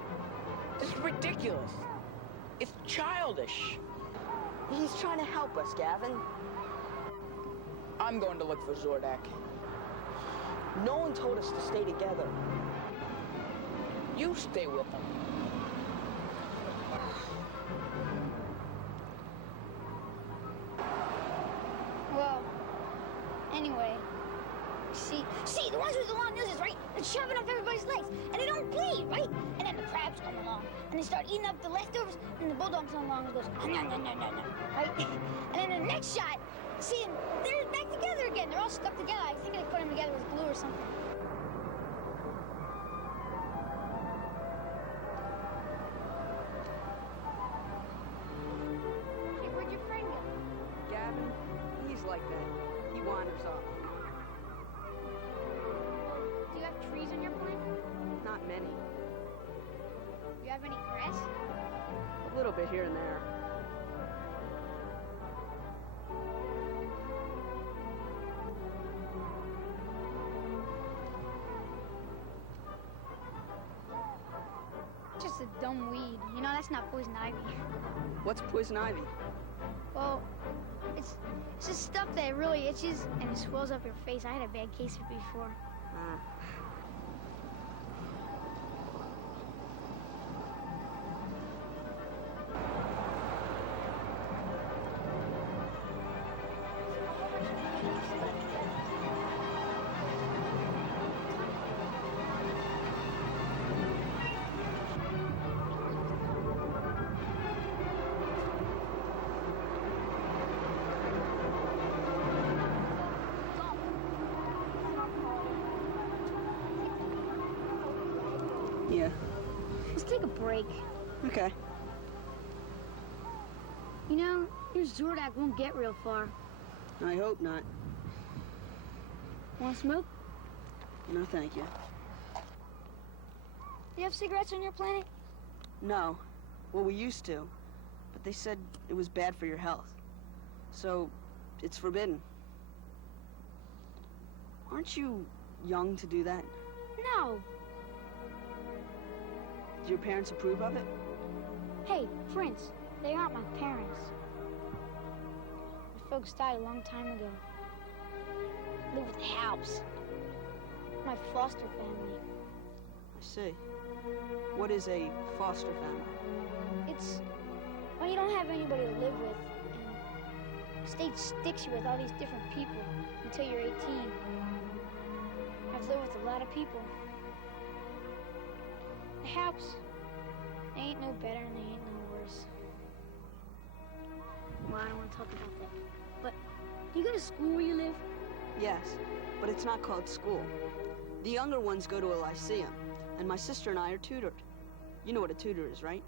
This is ridiculous. It's childish. He's trying to help us, Gavin. I'm going to look for Zordak. No one told us to stay together. You stay with them. Well, anyway, see, the ones with the long noses, right? They're chopping off everybody's legs, and they don't bleed, right? And then the crabs come along, and they start eating up the leftovers, and the bulldog comes along and goes, no, right? And then the next shot, see, they're back together again. They're all stuck together. I think they put them together with glue or something. Hey, where'd your friend go? Gavin, he's like that. He wanders off. Do you have trees on your plane? Not many. Do you have any grass? A little bit here and there. Just a dumb weed. You know, that's not poison ivy. What's poison ivy? Well, it's just stuff that really itches and it swells up your face. I had a bad case of it before. Yeah. Let's take a break. Okay. You know, your Zordak won't get real far. I hope not. Want to smoke? No, thank you. Do you have cigarettes on your planet? No. Well, we used to. But they said it was bad for your health. So, it's forbidden. Aren't you young to do that? No. Do your parents approve of it? Hey, Prince, they aren't my parents. My folks died a long time ago. I live with the house. My foster family. I see. What is a foster family? It's when you don't have anybody to live with, and state sticks you with all these different people until you're 18. I've lived with a lot of people. The house, they ain't no better and they ain't no worse. Well, I don't want to talk about that. But do you go to school where you live? Yes, but it's not called school. The younger ones go to a lyceum, and my sister and I are tutored. You know what a tutor is, right?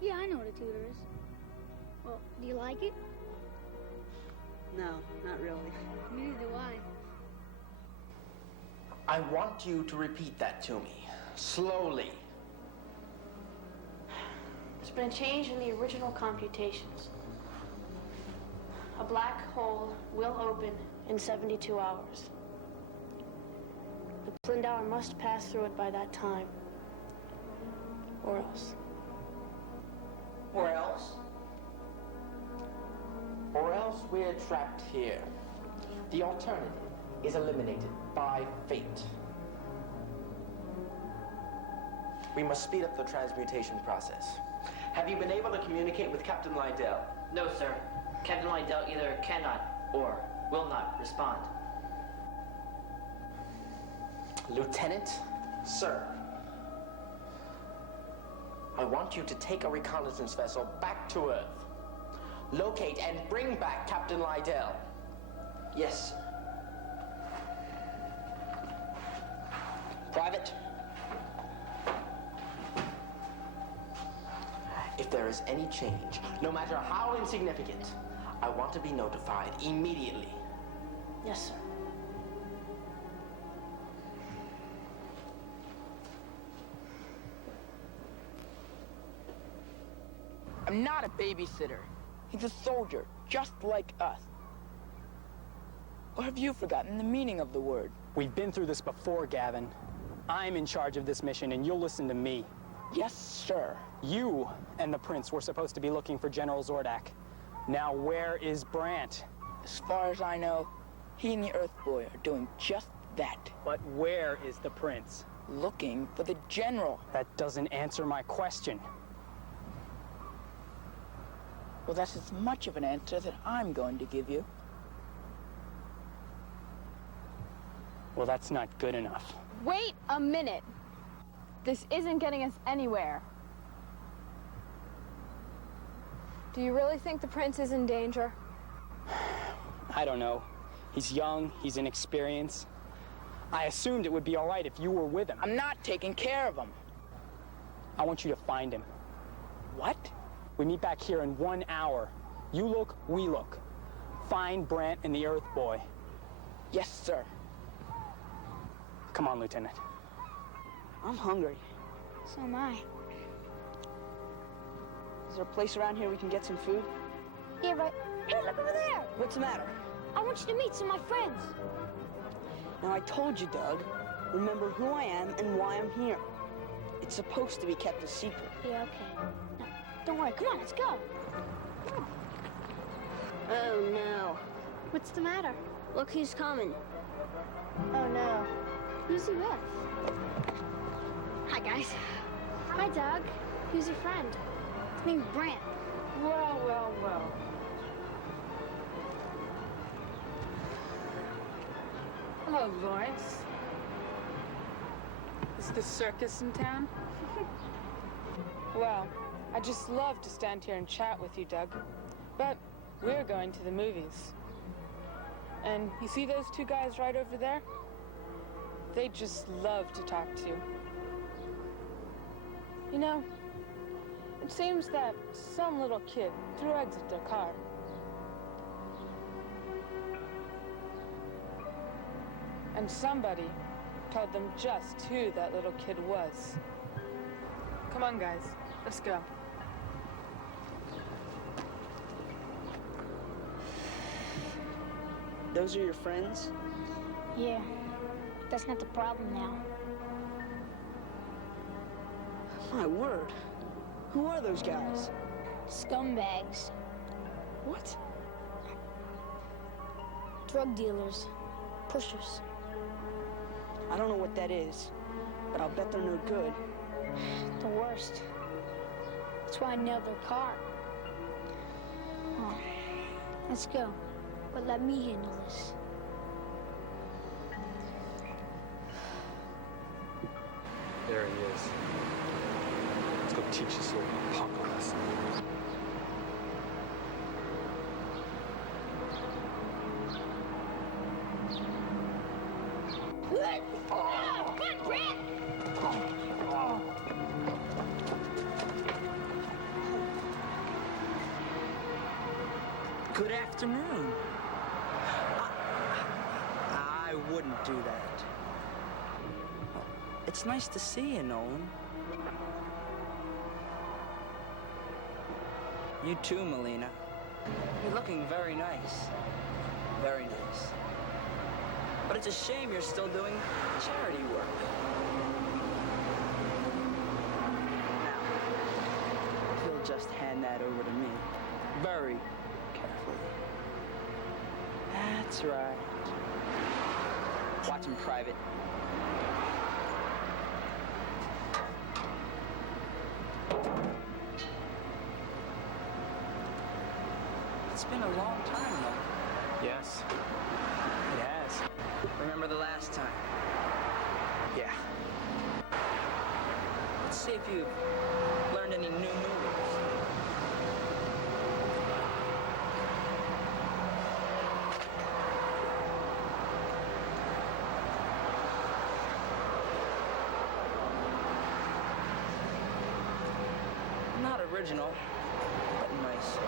Yeah, I know what a tutor is. Well, do you like it? No, not really. Neither do I. I want you to repeat that to me. Slowly. There's been a change in the original computations. A black hole will open in 72 hours. The Plindauer must pass through it by that time. Or else. Or else? Or else we're trapped here. The alternative is eliminated by fate. We must speed up the transmutation process. Have you been able to communicate with Captain Lydell? No, sir. Captain Lydell either cannot or will not respond. Lieutenant, sir, I want you to take a reconnaissance vessel back to Earth. Locate and bring back Captain Lydell. Yes, sir. Private, if there is any change, no matter how insignificant, I want to be notified immediately. Yes, sir. not a babysitter. He's a soldier, just like us. Or have you forgotten the meaning of the word? We've been through this before, Gavin. I'm in charge of this mission, and you'll listen to me. Yes, sir. You and the Prince were supposed to be looking for General Zordak. Now, where is Brant? As far as I know, he and the Earth Boy are doing just that. But where is the Prince? Looking for the General. That doesn't answer my question. Well, that's as much of an answer that I'm going to give you. Well, that's not good enough. Wait a minute. This isn't getting us anywhere. Do you really think the Prince is in danger? I don't know. He's young, he's inexperienced. I assumed it would be all right if you were with him. I'm not taking care of him. I want you to find him. What? We meet back here in 1 hour. You look, we look. Find Brant and the Earth Boy. Yes, sir. Come on, Lieutenant. I'm hungry. So am I. Is there a place around here we can get some food? Yeah, right. Hey, look over there! What's the matter? I want you to meet some of my friends. Now, I told you, Doug. Remember who I am and why I'm here. It's supposed to be kept a secret. Yeah, okay. No, don't worry. Come on, let's go. Oh, no. What's the matter? Look who's coming. Oh, no. Who's he with? Hi, guys. Hi, Doug. Who's your friend? His name's Brant. Well, well, well. Hello, Lawrence. Is the circus in town? Well, I'd just love to stand here and chat with you, Doug. But we're going to the movies. And you see those two guys right over there? They just love to talk to you. You know, it seems that some little kid threw eggs at their car. And somebody told them just who that little kid was. Come on, guys. Let's go. Those are your friends? Yeah. That's not the problem now. My word. Who are those guys? Scumbags. What? Drug dealers. Pushers. I don't know what that is, but I'll bet they're no good. The worst. That's why I nailed their car. Oh, let's go. But let me handle this. There he is. Let's go teach this little punk a lesson. Good afternoon. I wouldn't do that. It's nice to see you, Nolan. You too, Melina. You're looking very nice. Very nice. But it's a shame you're still doing charity work. Now, if you'll just hand that over to me, very carefully. That's right. Watch him private. It's been a long time, though. Yes, it has. Remember the last time? Yeah. Let's see if you've learned any new moves. Not original, but nice.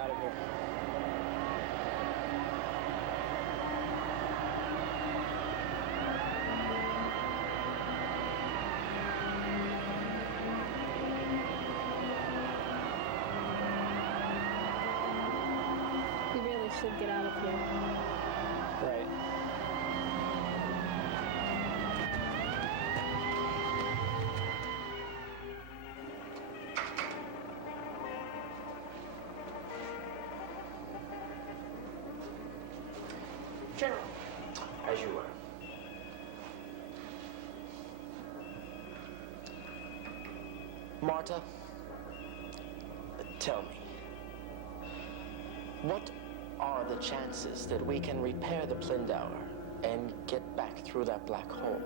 out of here. We really should get out of here. Right. General. As you were. Marta, tell me, what are the chances that we can repair the Plyndower and get back through that black hole?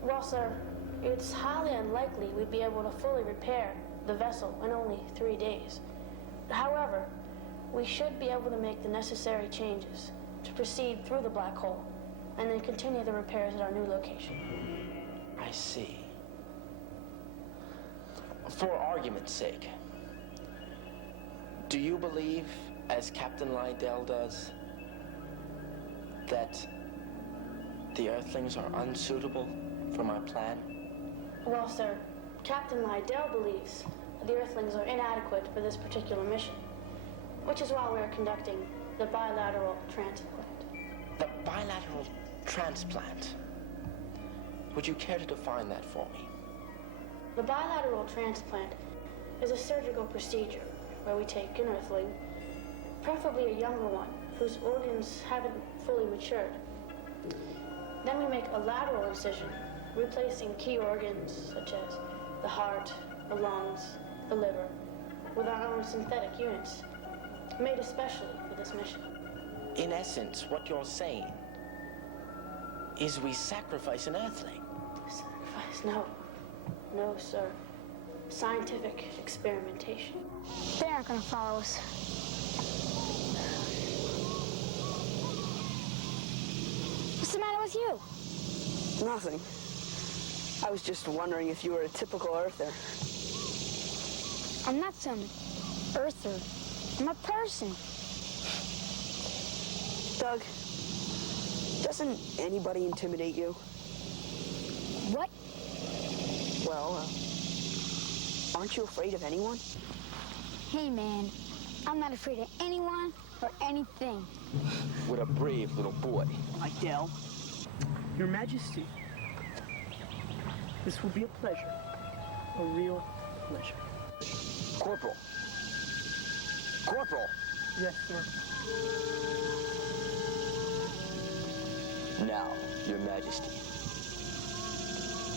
Well, sir, it's highly unlikely we'd be able to fully repair the vessel in only 3 days. However, we should be able to make the necessary changes to proceed through the black hole and then continue the repairs at our new location. I see. For argument's sake, do you believe, as Captain Lydell does, that the Earthlings are unsuitable for my plan? Well, sir, Captain Lydell believes the Earthlings are inadequate for this particular mission, which is why we're conducting the bilateral transplant. The bilateral transplant? Would you care to define that for me? The bilateral transplant is a surgical procedure where we take an Earthling, preferably a younger one, whose organs haven't fully matured. Then we make a lateral incision, replacing key organs such as the heart, the lungs, the liver, with our own synthetic units, made especially for this mission. In essence, what you're saying is we sacrifice an Earthling. Sacrifice? No. No, sir. Scientific experimentation. They aren't gonna follow us. What's the matter with you? Nothing. I was just wondering if you were a typical Earther. I'm not some Earther. I'm a person. Doug, doesn't anybody intimidate you? What? Well, aren't you afraid of anyone? Hey, man. I'm not afraid of anyone or anything. What a brave little boy. Lydell, Your Majesty, this will be a pleasure. A real pleasure. Corporal. Corporal! Yes, sir. Now, Your Majesty,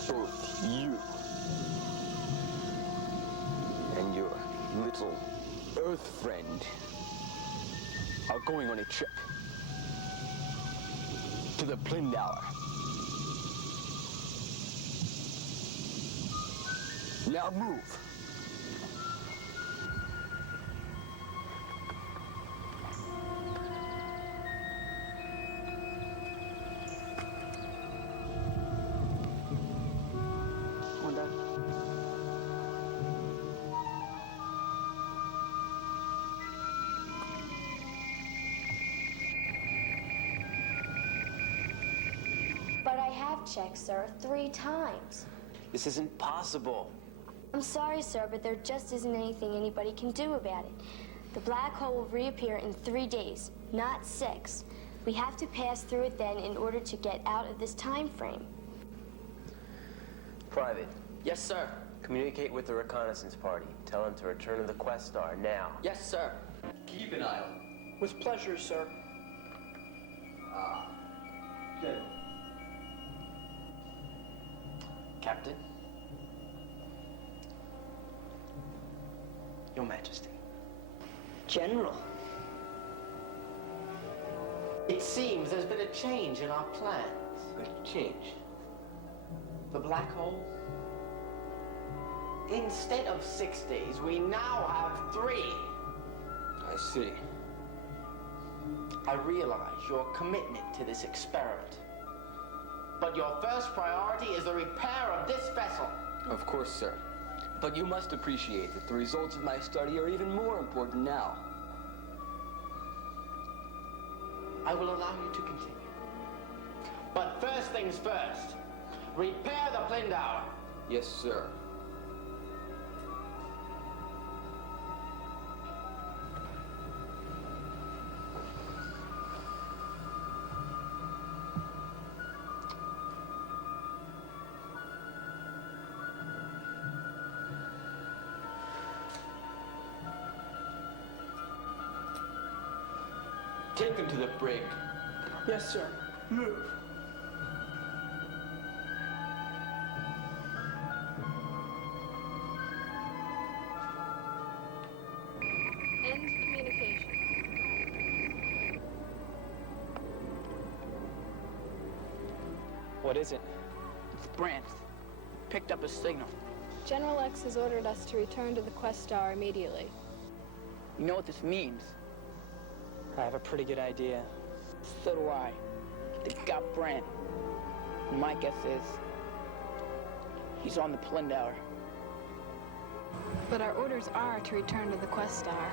both you and your little Earth friend are going on a trip to the Plyndower. Now move. But I have checked, sir, 3 times. This isn't possible. I'm sorry, sir, but there just isn't anything anybody can do about it. The black hole will reappear in 3 days, not 6. We have to pass through it then in order to get out of this time frame. Private, Yes, sir. communicate with the reconnaissance party. Tell them to return to the Quest Star now. Yes, sir. Keep an eye on them. With pleasure, sir. Good. Captain? Your Majesty. General. It seems there's been a change in our plans. A change? The black hole? Instead of 6 days, we now have 3. I see. I realize your commitment to this experiment. But your first priority is the repair of this vessel. Of course, sir. But you must appreciate that the results of my study are even more important now. I will allow you to continue. But first things first, repair the Plindauer. Yes, sir. Take them to the brig. Yes, sir. Move. End communication. What is it? It's Brant. Picked up a signal. General X has ordered us to return to the Quest Star immediately. You know what this means? I have a pretty good idea. So do I. They got Brant. And my guess is he's on the Plindauer. But our orders are to return to the Quest Star.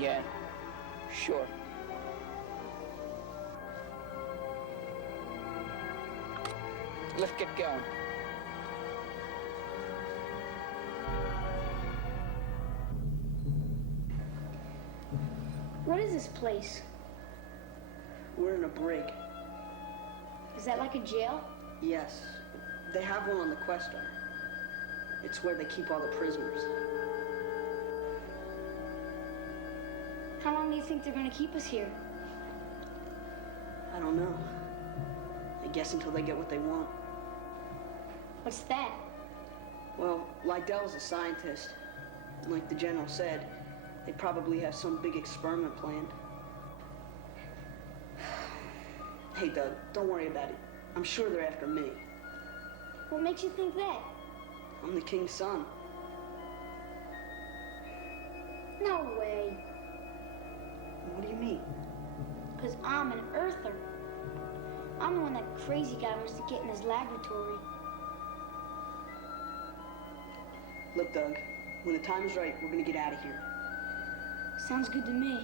Yeah, sure. Let's get going. What is this place? We're in a brig. Is that like a jail? Yes. They have one on the Questar. It's where they keep all the prisoners. How long do you think they're gonna keep us here? I don't know. I guess until they get what they want. What's that? Well, Lydell's a scientist. And like the general said, they probably have some big experiment planned. Hey, Doug, don't worry about it. I'm sure they're after me. What makes you think that? I'm the king's son. No way. What do you mean? Because I'm an Earther. I'm the one that crazy guy wants to get in his laboratory. Look, Doug, when the time is right, we're gonna get out of here. Sounds good to me.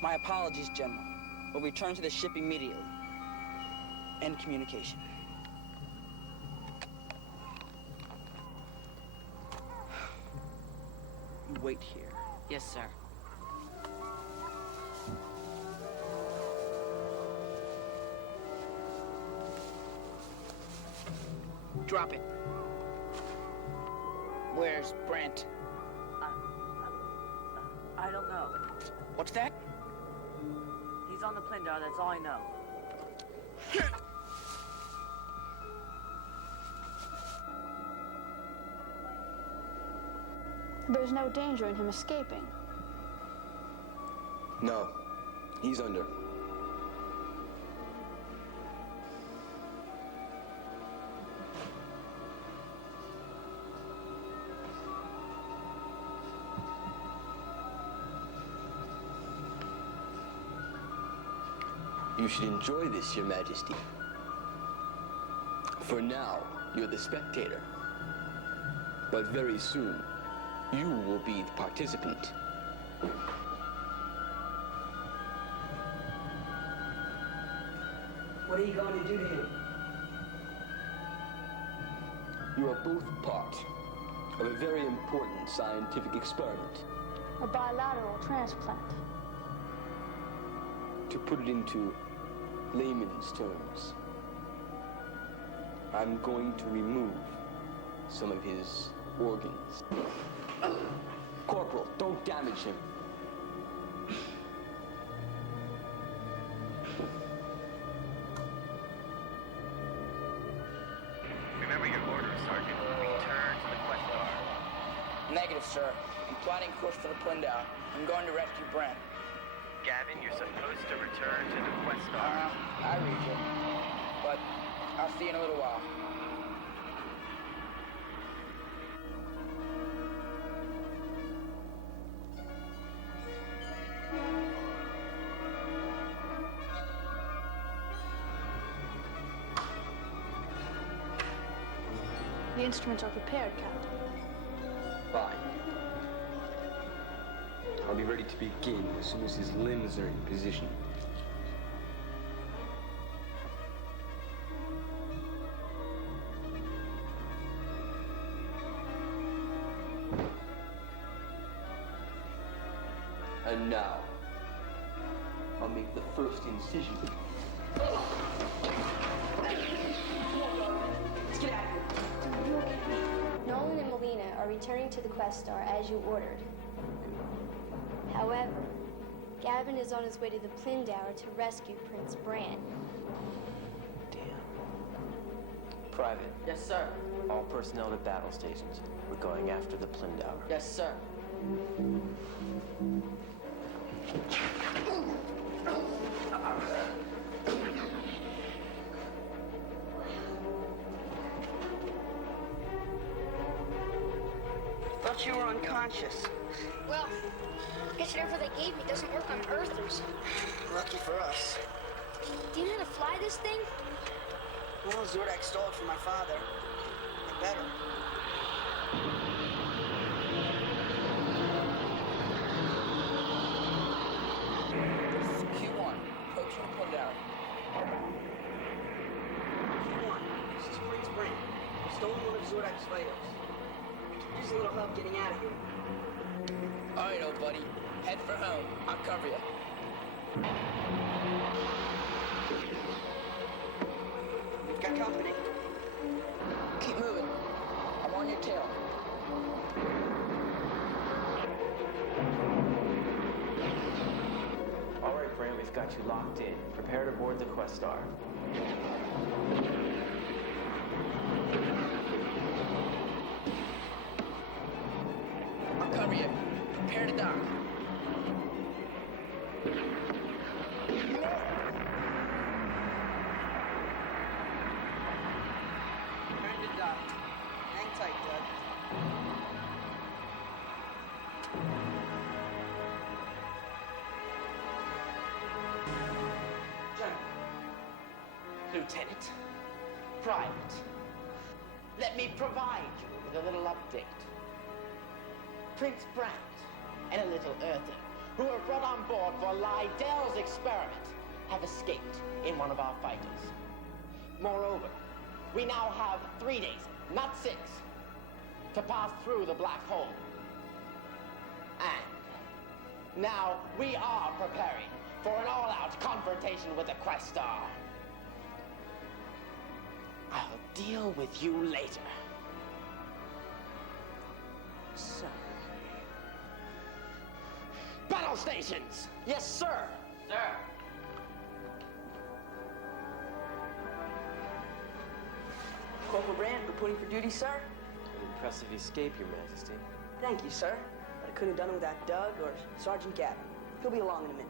My apologies, General. We'll return to the ship immediately. End communication. You wait here. Yes, sir. Drop it. Where's Brant? I don't know. What's that? He's on the Plindauer, that's all I know. There's no danger in him escaping. No, he's under. You should enjoy this, Your Majesty. For now, you're the spectator. But very soon, you will be the participant. What are you going to do to him? You are both part of a very important scientific experiment. A bilateral transplant. To put it into layman's terms, I'm going to remove some of his organs. Corporal, don't damage him. Remember your orders, Sergeant. Return to the Questar. Negative, sir. I'm plotting course for the Plindauer. I'm going to rescue Brent. Gavin, you're supposed to return to the Questar. I read you. But I'll see you in a little while. instruments are prepared, Captain. Fine. I'll be ready to begin as soon as his limbs are in position. And now, I'll make the first incision. Let's get out of here. Nolan and Melina are returning to the Quest Star as you ordered. However, Gavin is on his way to the Plindower to rescue Prince Bran. Private. Yes, sir. All personnel to battle stations. We're going after the Plindower. Yes, sir. Thought you were unconscious. Well, I guess whatever they gave me doesn't work on Earthers. Lucky for us. Do you know how to fly this thing? Well, Zordak stole it from my father. I better. This is Q1, approaching the Plindower. Q1, this is Prince Bran. I've stolen one of Zordak's fighters. We could use a little help getting out of here. All right, old buddy. Head for home. I'll cover you. We've got company. Keep moving. I'm on your tail. All right, Bran, we've got you locked in. Prepare to board the Quest Star. I'll cover you. Prepare to dock. Turn to dock. Hang tight, Doug. Lieutenant, Private, let me provide you with a little update. Prince Brant and a little Earther, who were brought on board for Lydell's experiment, have escaped in one of our fighters. Moreover, we now have 3 days, not 6, to pass through the black hole. And now we are preparing for an all-out confrontation with the Quest Star. I'll deal with you later. Sir. Battle stations! Yes, sir! Sir. Corporal Brand, reporting for duty, sir. An impressive escape, Your Majesty. Thank you, sir. But I couldn't have done it without Doug or Sergeant Gavin. He'll be along in a minute.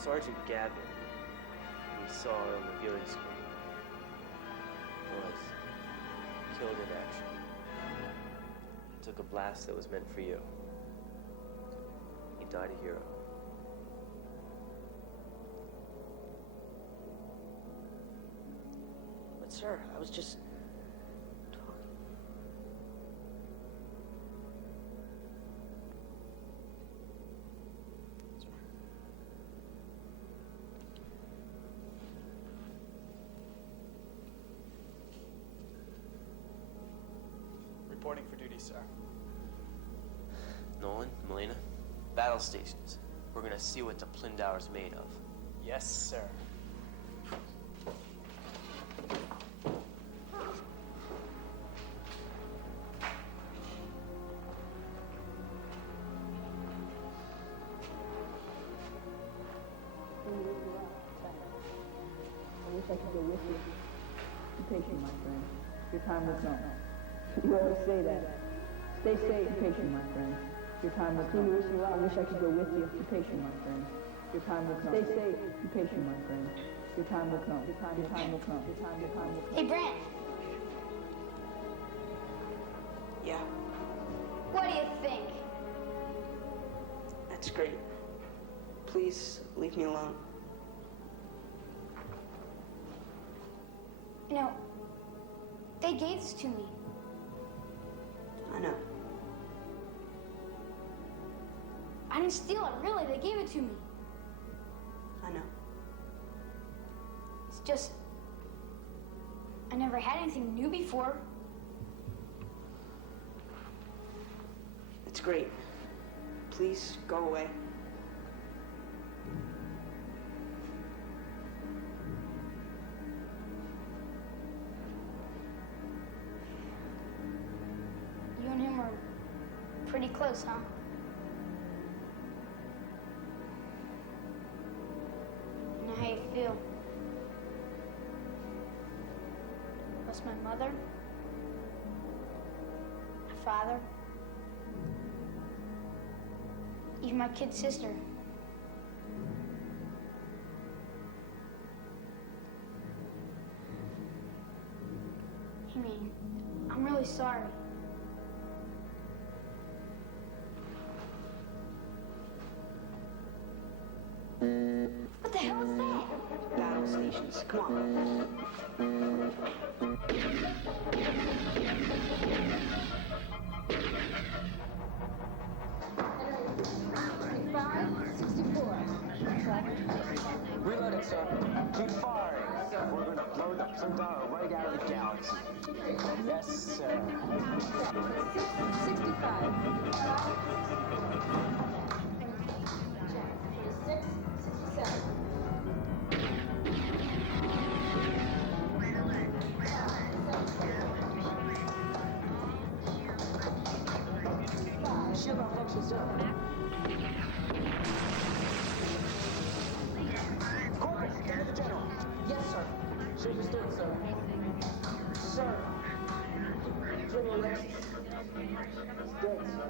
Sergeant Gavin, we saw on the viewing screen, was killed in action. He took a blast that was meant for you. He died a hero. But, sir, I was just talking. Reporting for duty, sir. Nolan, Melina, battle stations. We're gonna see what the Plindower's made of. Yes, sir. I wish I could go with you. Be patient, my friend. Your time will come. You always say that. Stay safe. Be patient, my friend. Your time will come. I wish I could go with you. Be patient, my friend. Your time will come. Stay safe. Be patient, my friend. Your time will come. Your time will come. Your time will come. Hey, Brant. Yeah, What do you think? that's great. Please leave me alone. You know, they gave this to me. I know. I didn't steal it, really. They gave it to me. I know. It's just, I never had anything new before. It's great. Please go away. You and him were pretty close, huh? Now how you feel? Lost my mother, my father, even my kid sister. I mean, I'm really sorry. What the hell is that? Battle stations. Come on. Reloading, sir. Keep firing. We're going to blow the Plindara right out of the galaxy. Yes, sir. 65. 67. Shield malfunction, sir. Corporal, get to the general. Yes, sir. Shield restored, sir. Sir. General Alexis. He's dead, sir.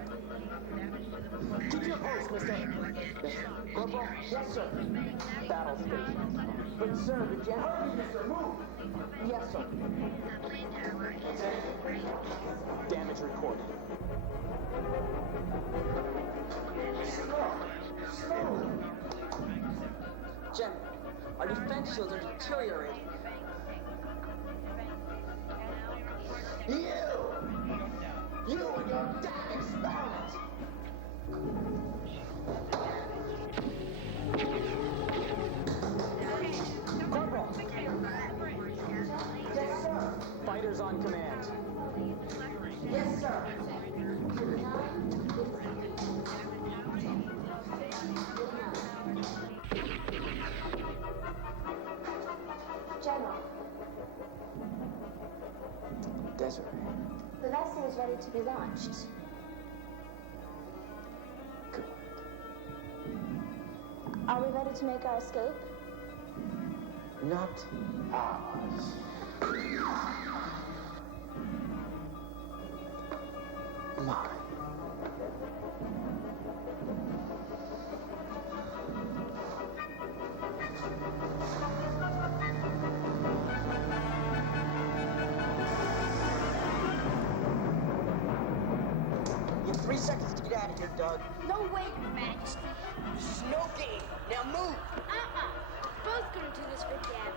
Keep your post, mister. Yes, sir. Corporal? Yes, sir. Battle station. But, sir, the general... Hurry, mister, move! Yes, sir. Damage reported. Slow! General, our defense shields are deteriorating. You and your damn experiment! Corporal! Yes, sir! Fighters on command. Yes, sir. General, Desiree. the vessel is ready to be launched. Good. Are we ready to make our escape? Not ours. Mine. You have 3 seconds to get out of here, Doug. No way, Your Majesty. This is no game. Now move! Both gonna do this for Gab.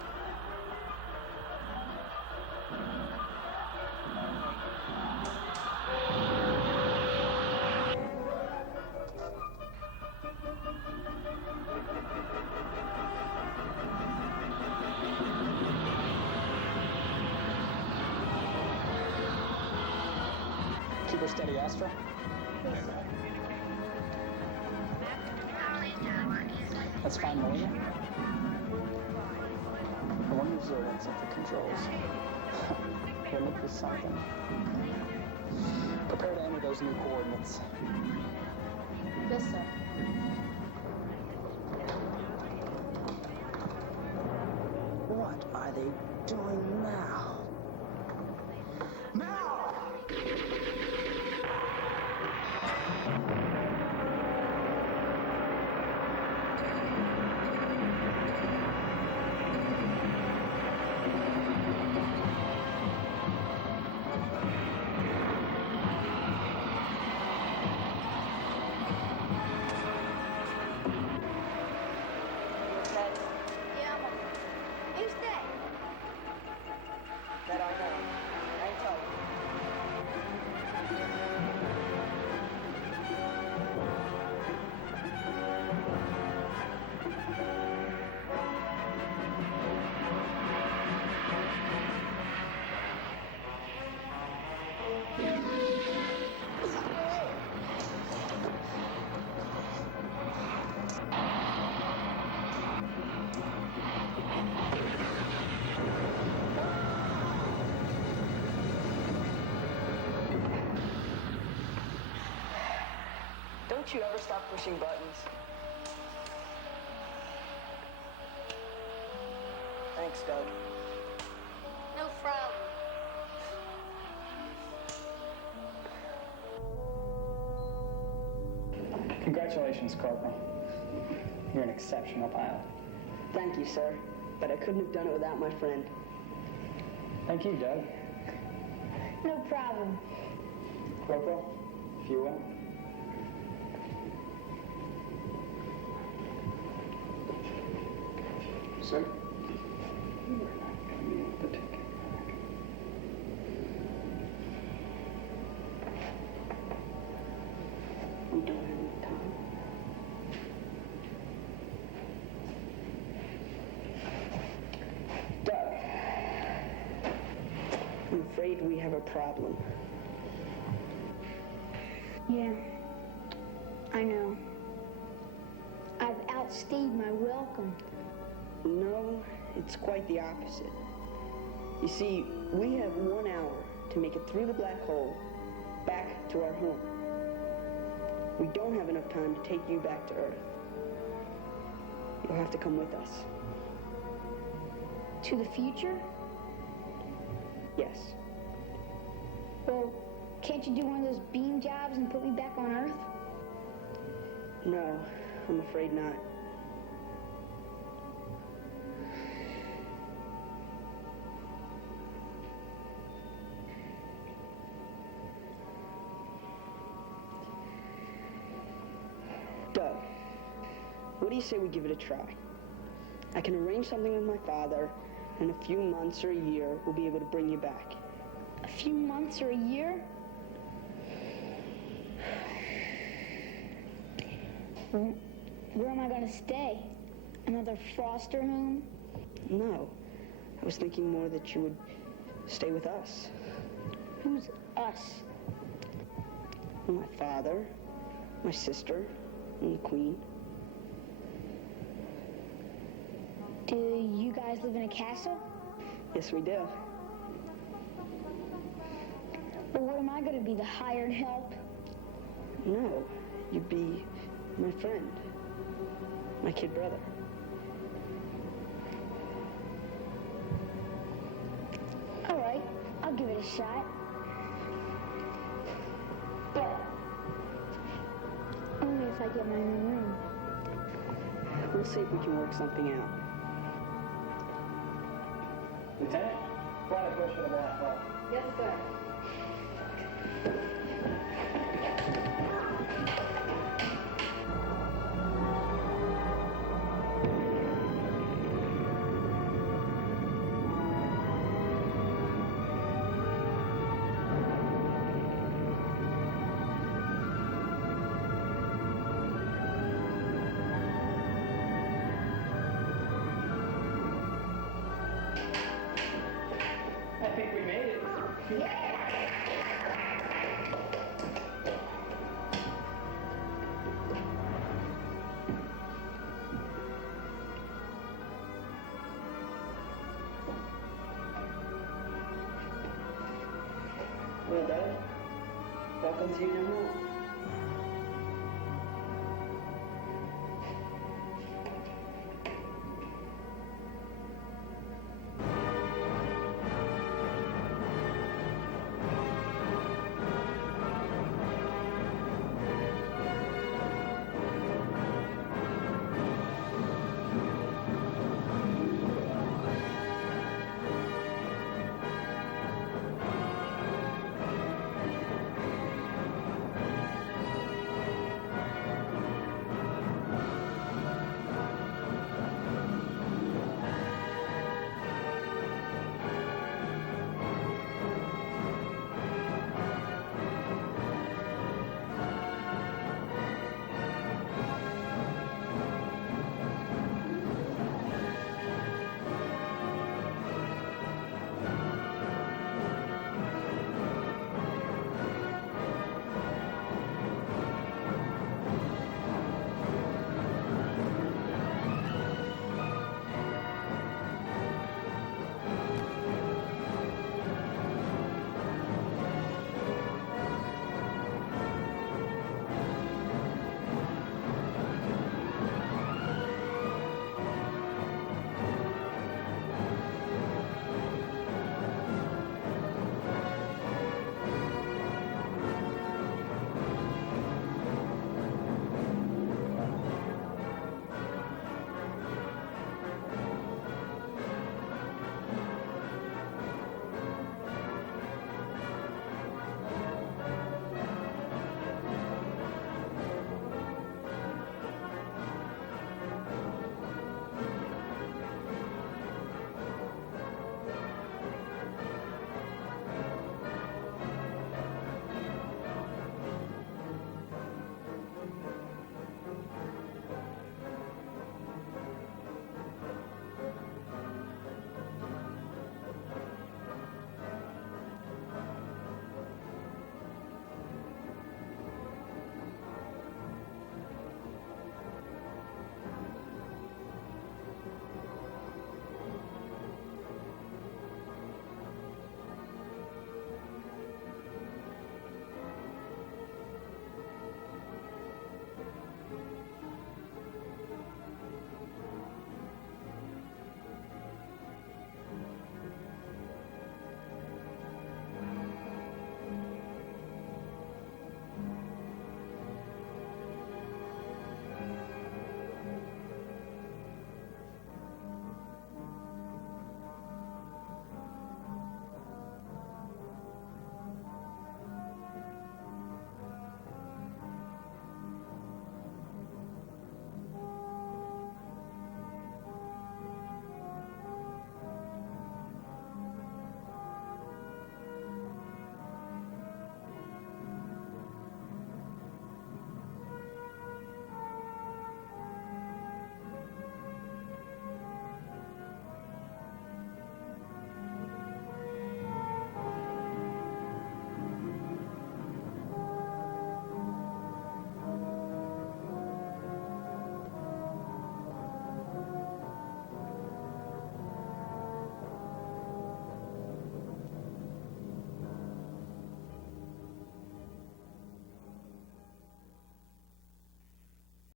Keep her steady, Astra. That's fine, Melina. I wonder if Zordak's at the controls. Wouldn't it be something? Prepare to enter those new coordinates. Yes, sir. What are they doing now? Now! Don't you ever stop pushing buttons? Thanks, Doug. No problem. Congratulations, Corporal. You're an exceptional pilot. Thank you, sir. But I couldn't have done it without my friend. Thank you, Doug. No problem. Corporal, if you will. Sir? We don't have enough time. Doug, I'm afraid we have a problem. Yeah, I know. I've outstayed my welcome. No, it's quite the opposite. You see, we have 1 hour to make it through the black hole, back to our home. We don't have enough time to take you back to Earth. You'll have to come with us. To the future? Yes. Well, can't you do one of those beam jobs and put me back on Earth? No, I'm afraid not. Doug, what do you say we give it a try? I can arrange something with my father, and in a few months or a year, we'll be able to bring you back. A few months or a year? Where am I going to stay? Another foster home? No. I was thinking more that you would stay with us. Who's us? My father, my sister, and the Queen. Do you guys live in a castle? Yes, we do. Well, what am I going to be, the hired help? No, you'd be my friend, my kid brother. All right, I'll give it a shot. But only if I get my own room. We'll see if we can work something out. Lieutenant, flight approach for the black hole. Yes, sir. I think we made it. Well, Dad, welcome to your new home.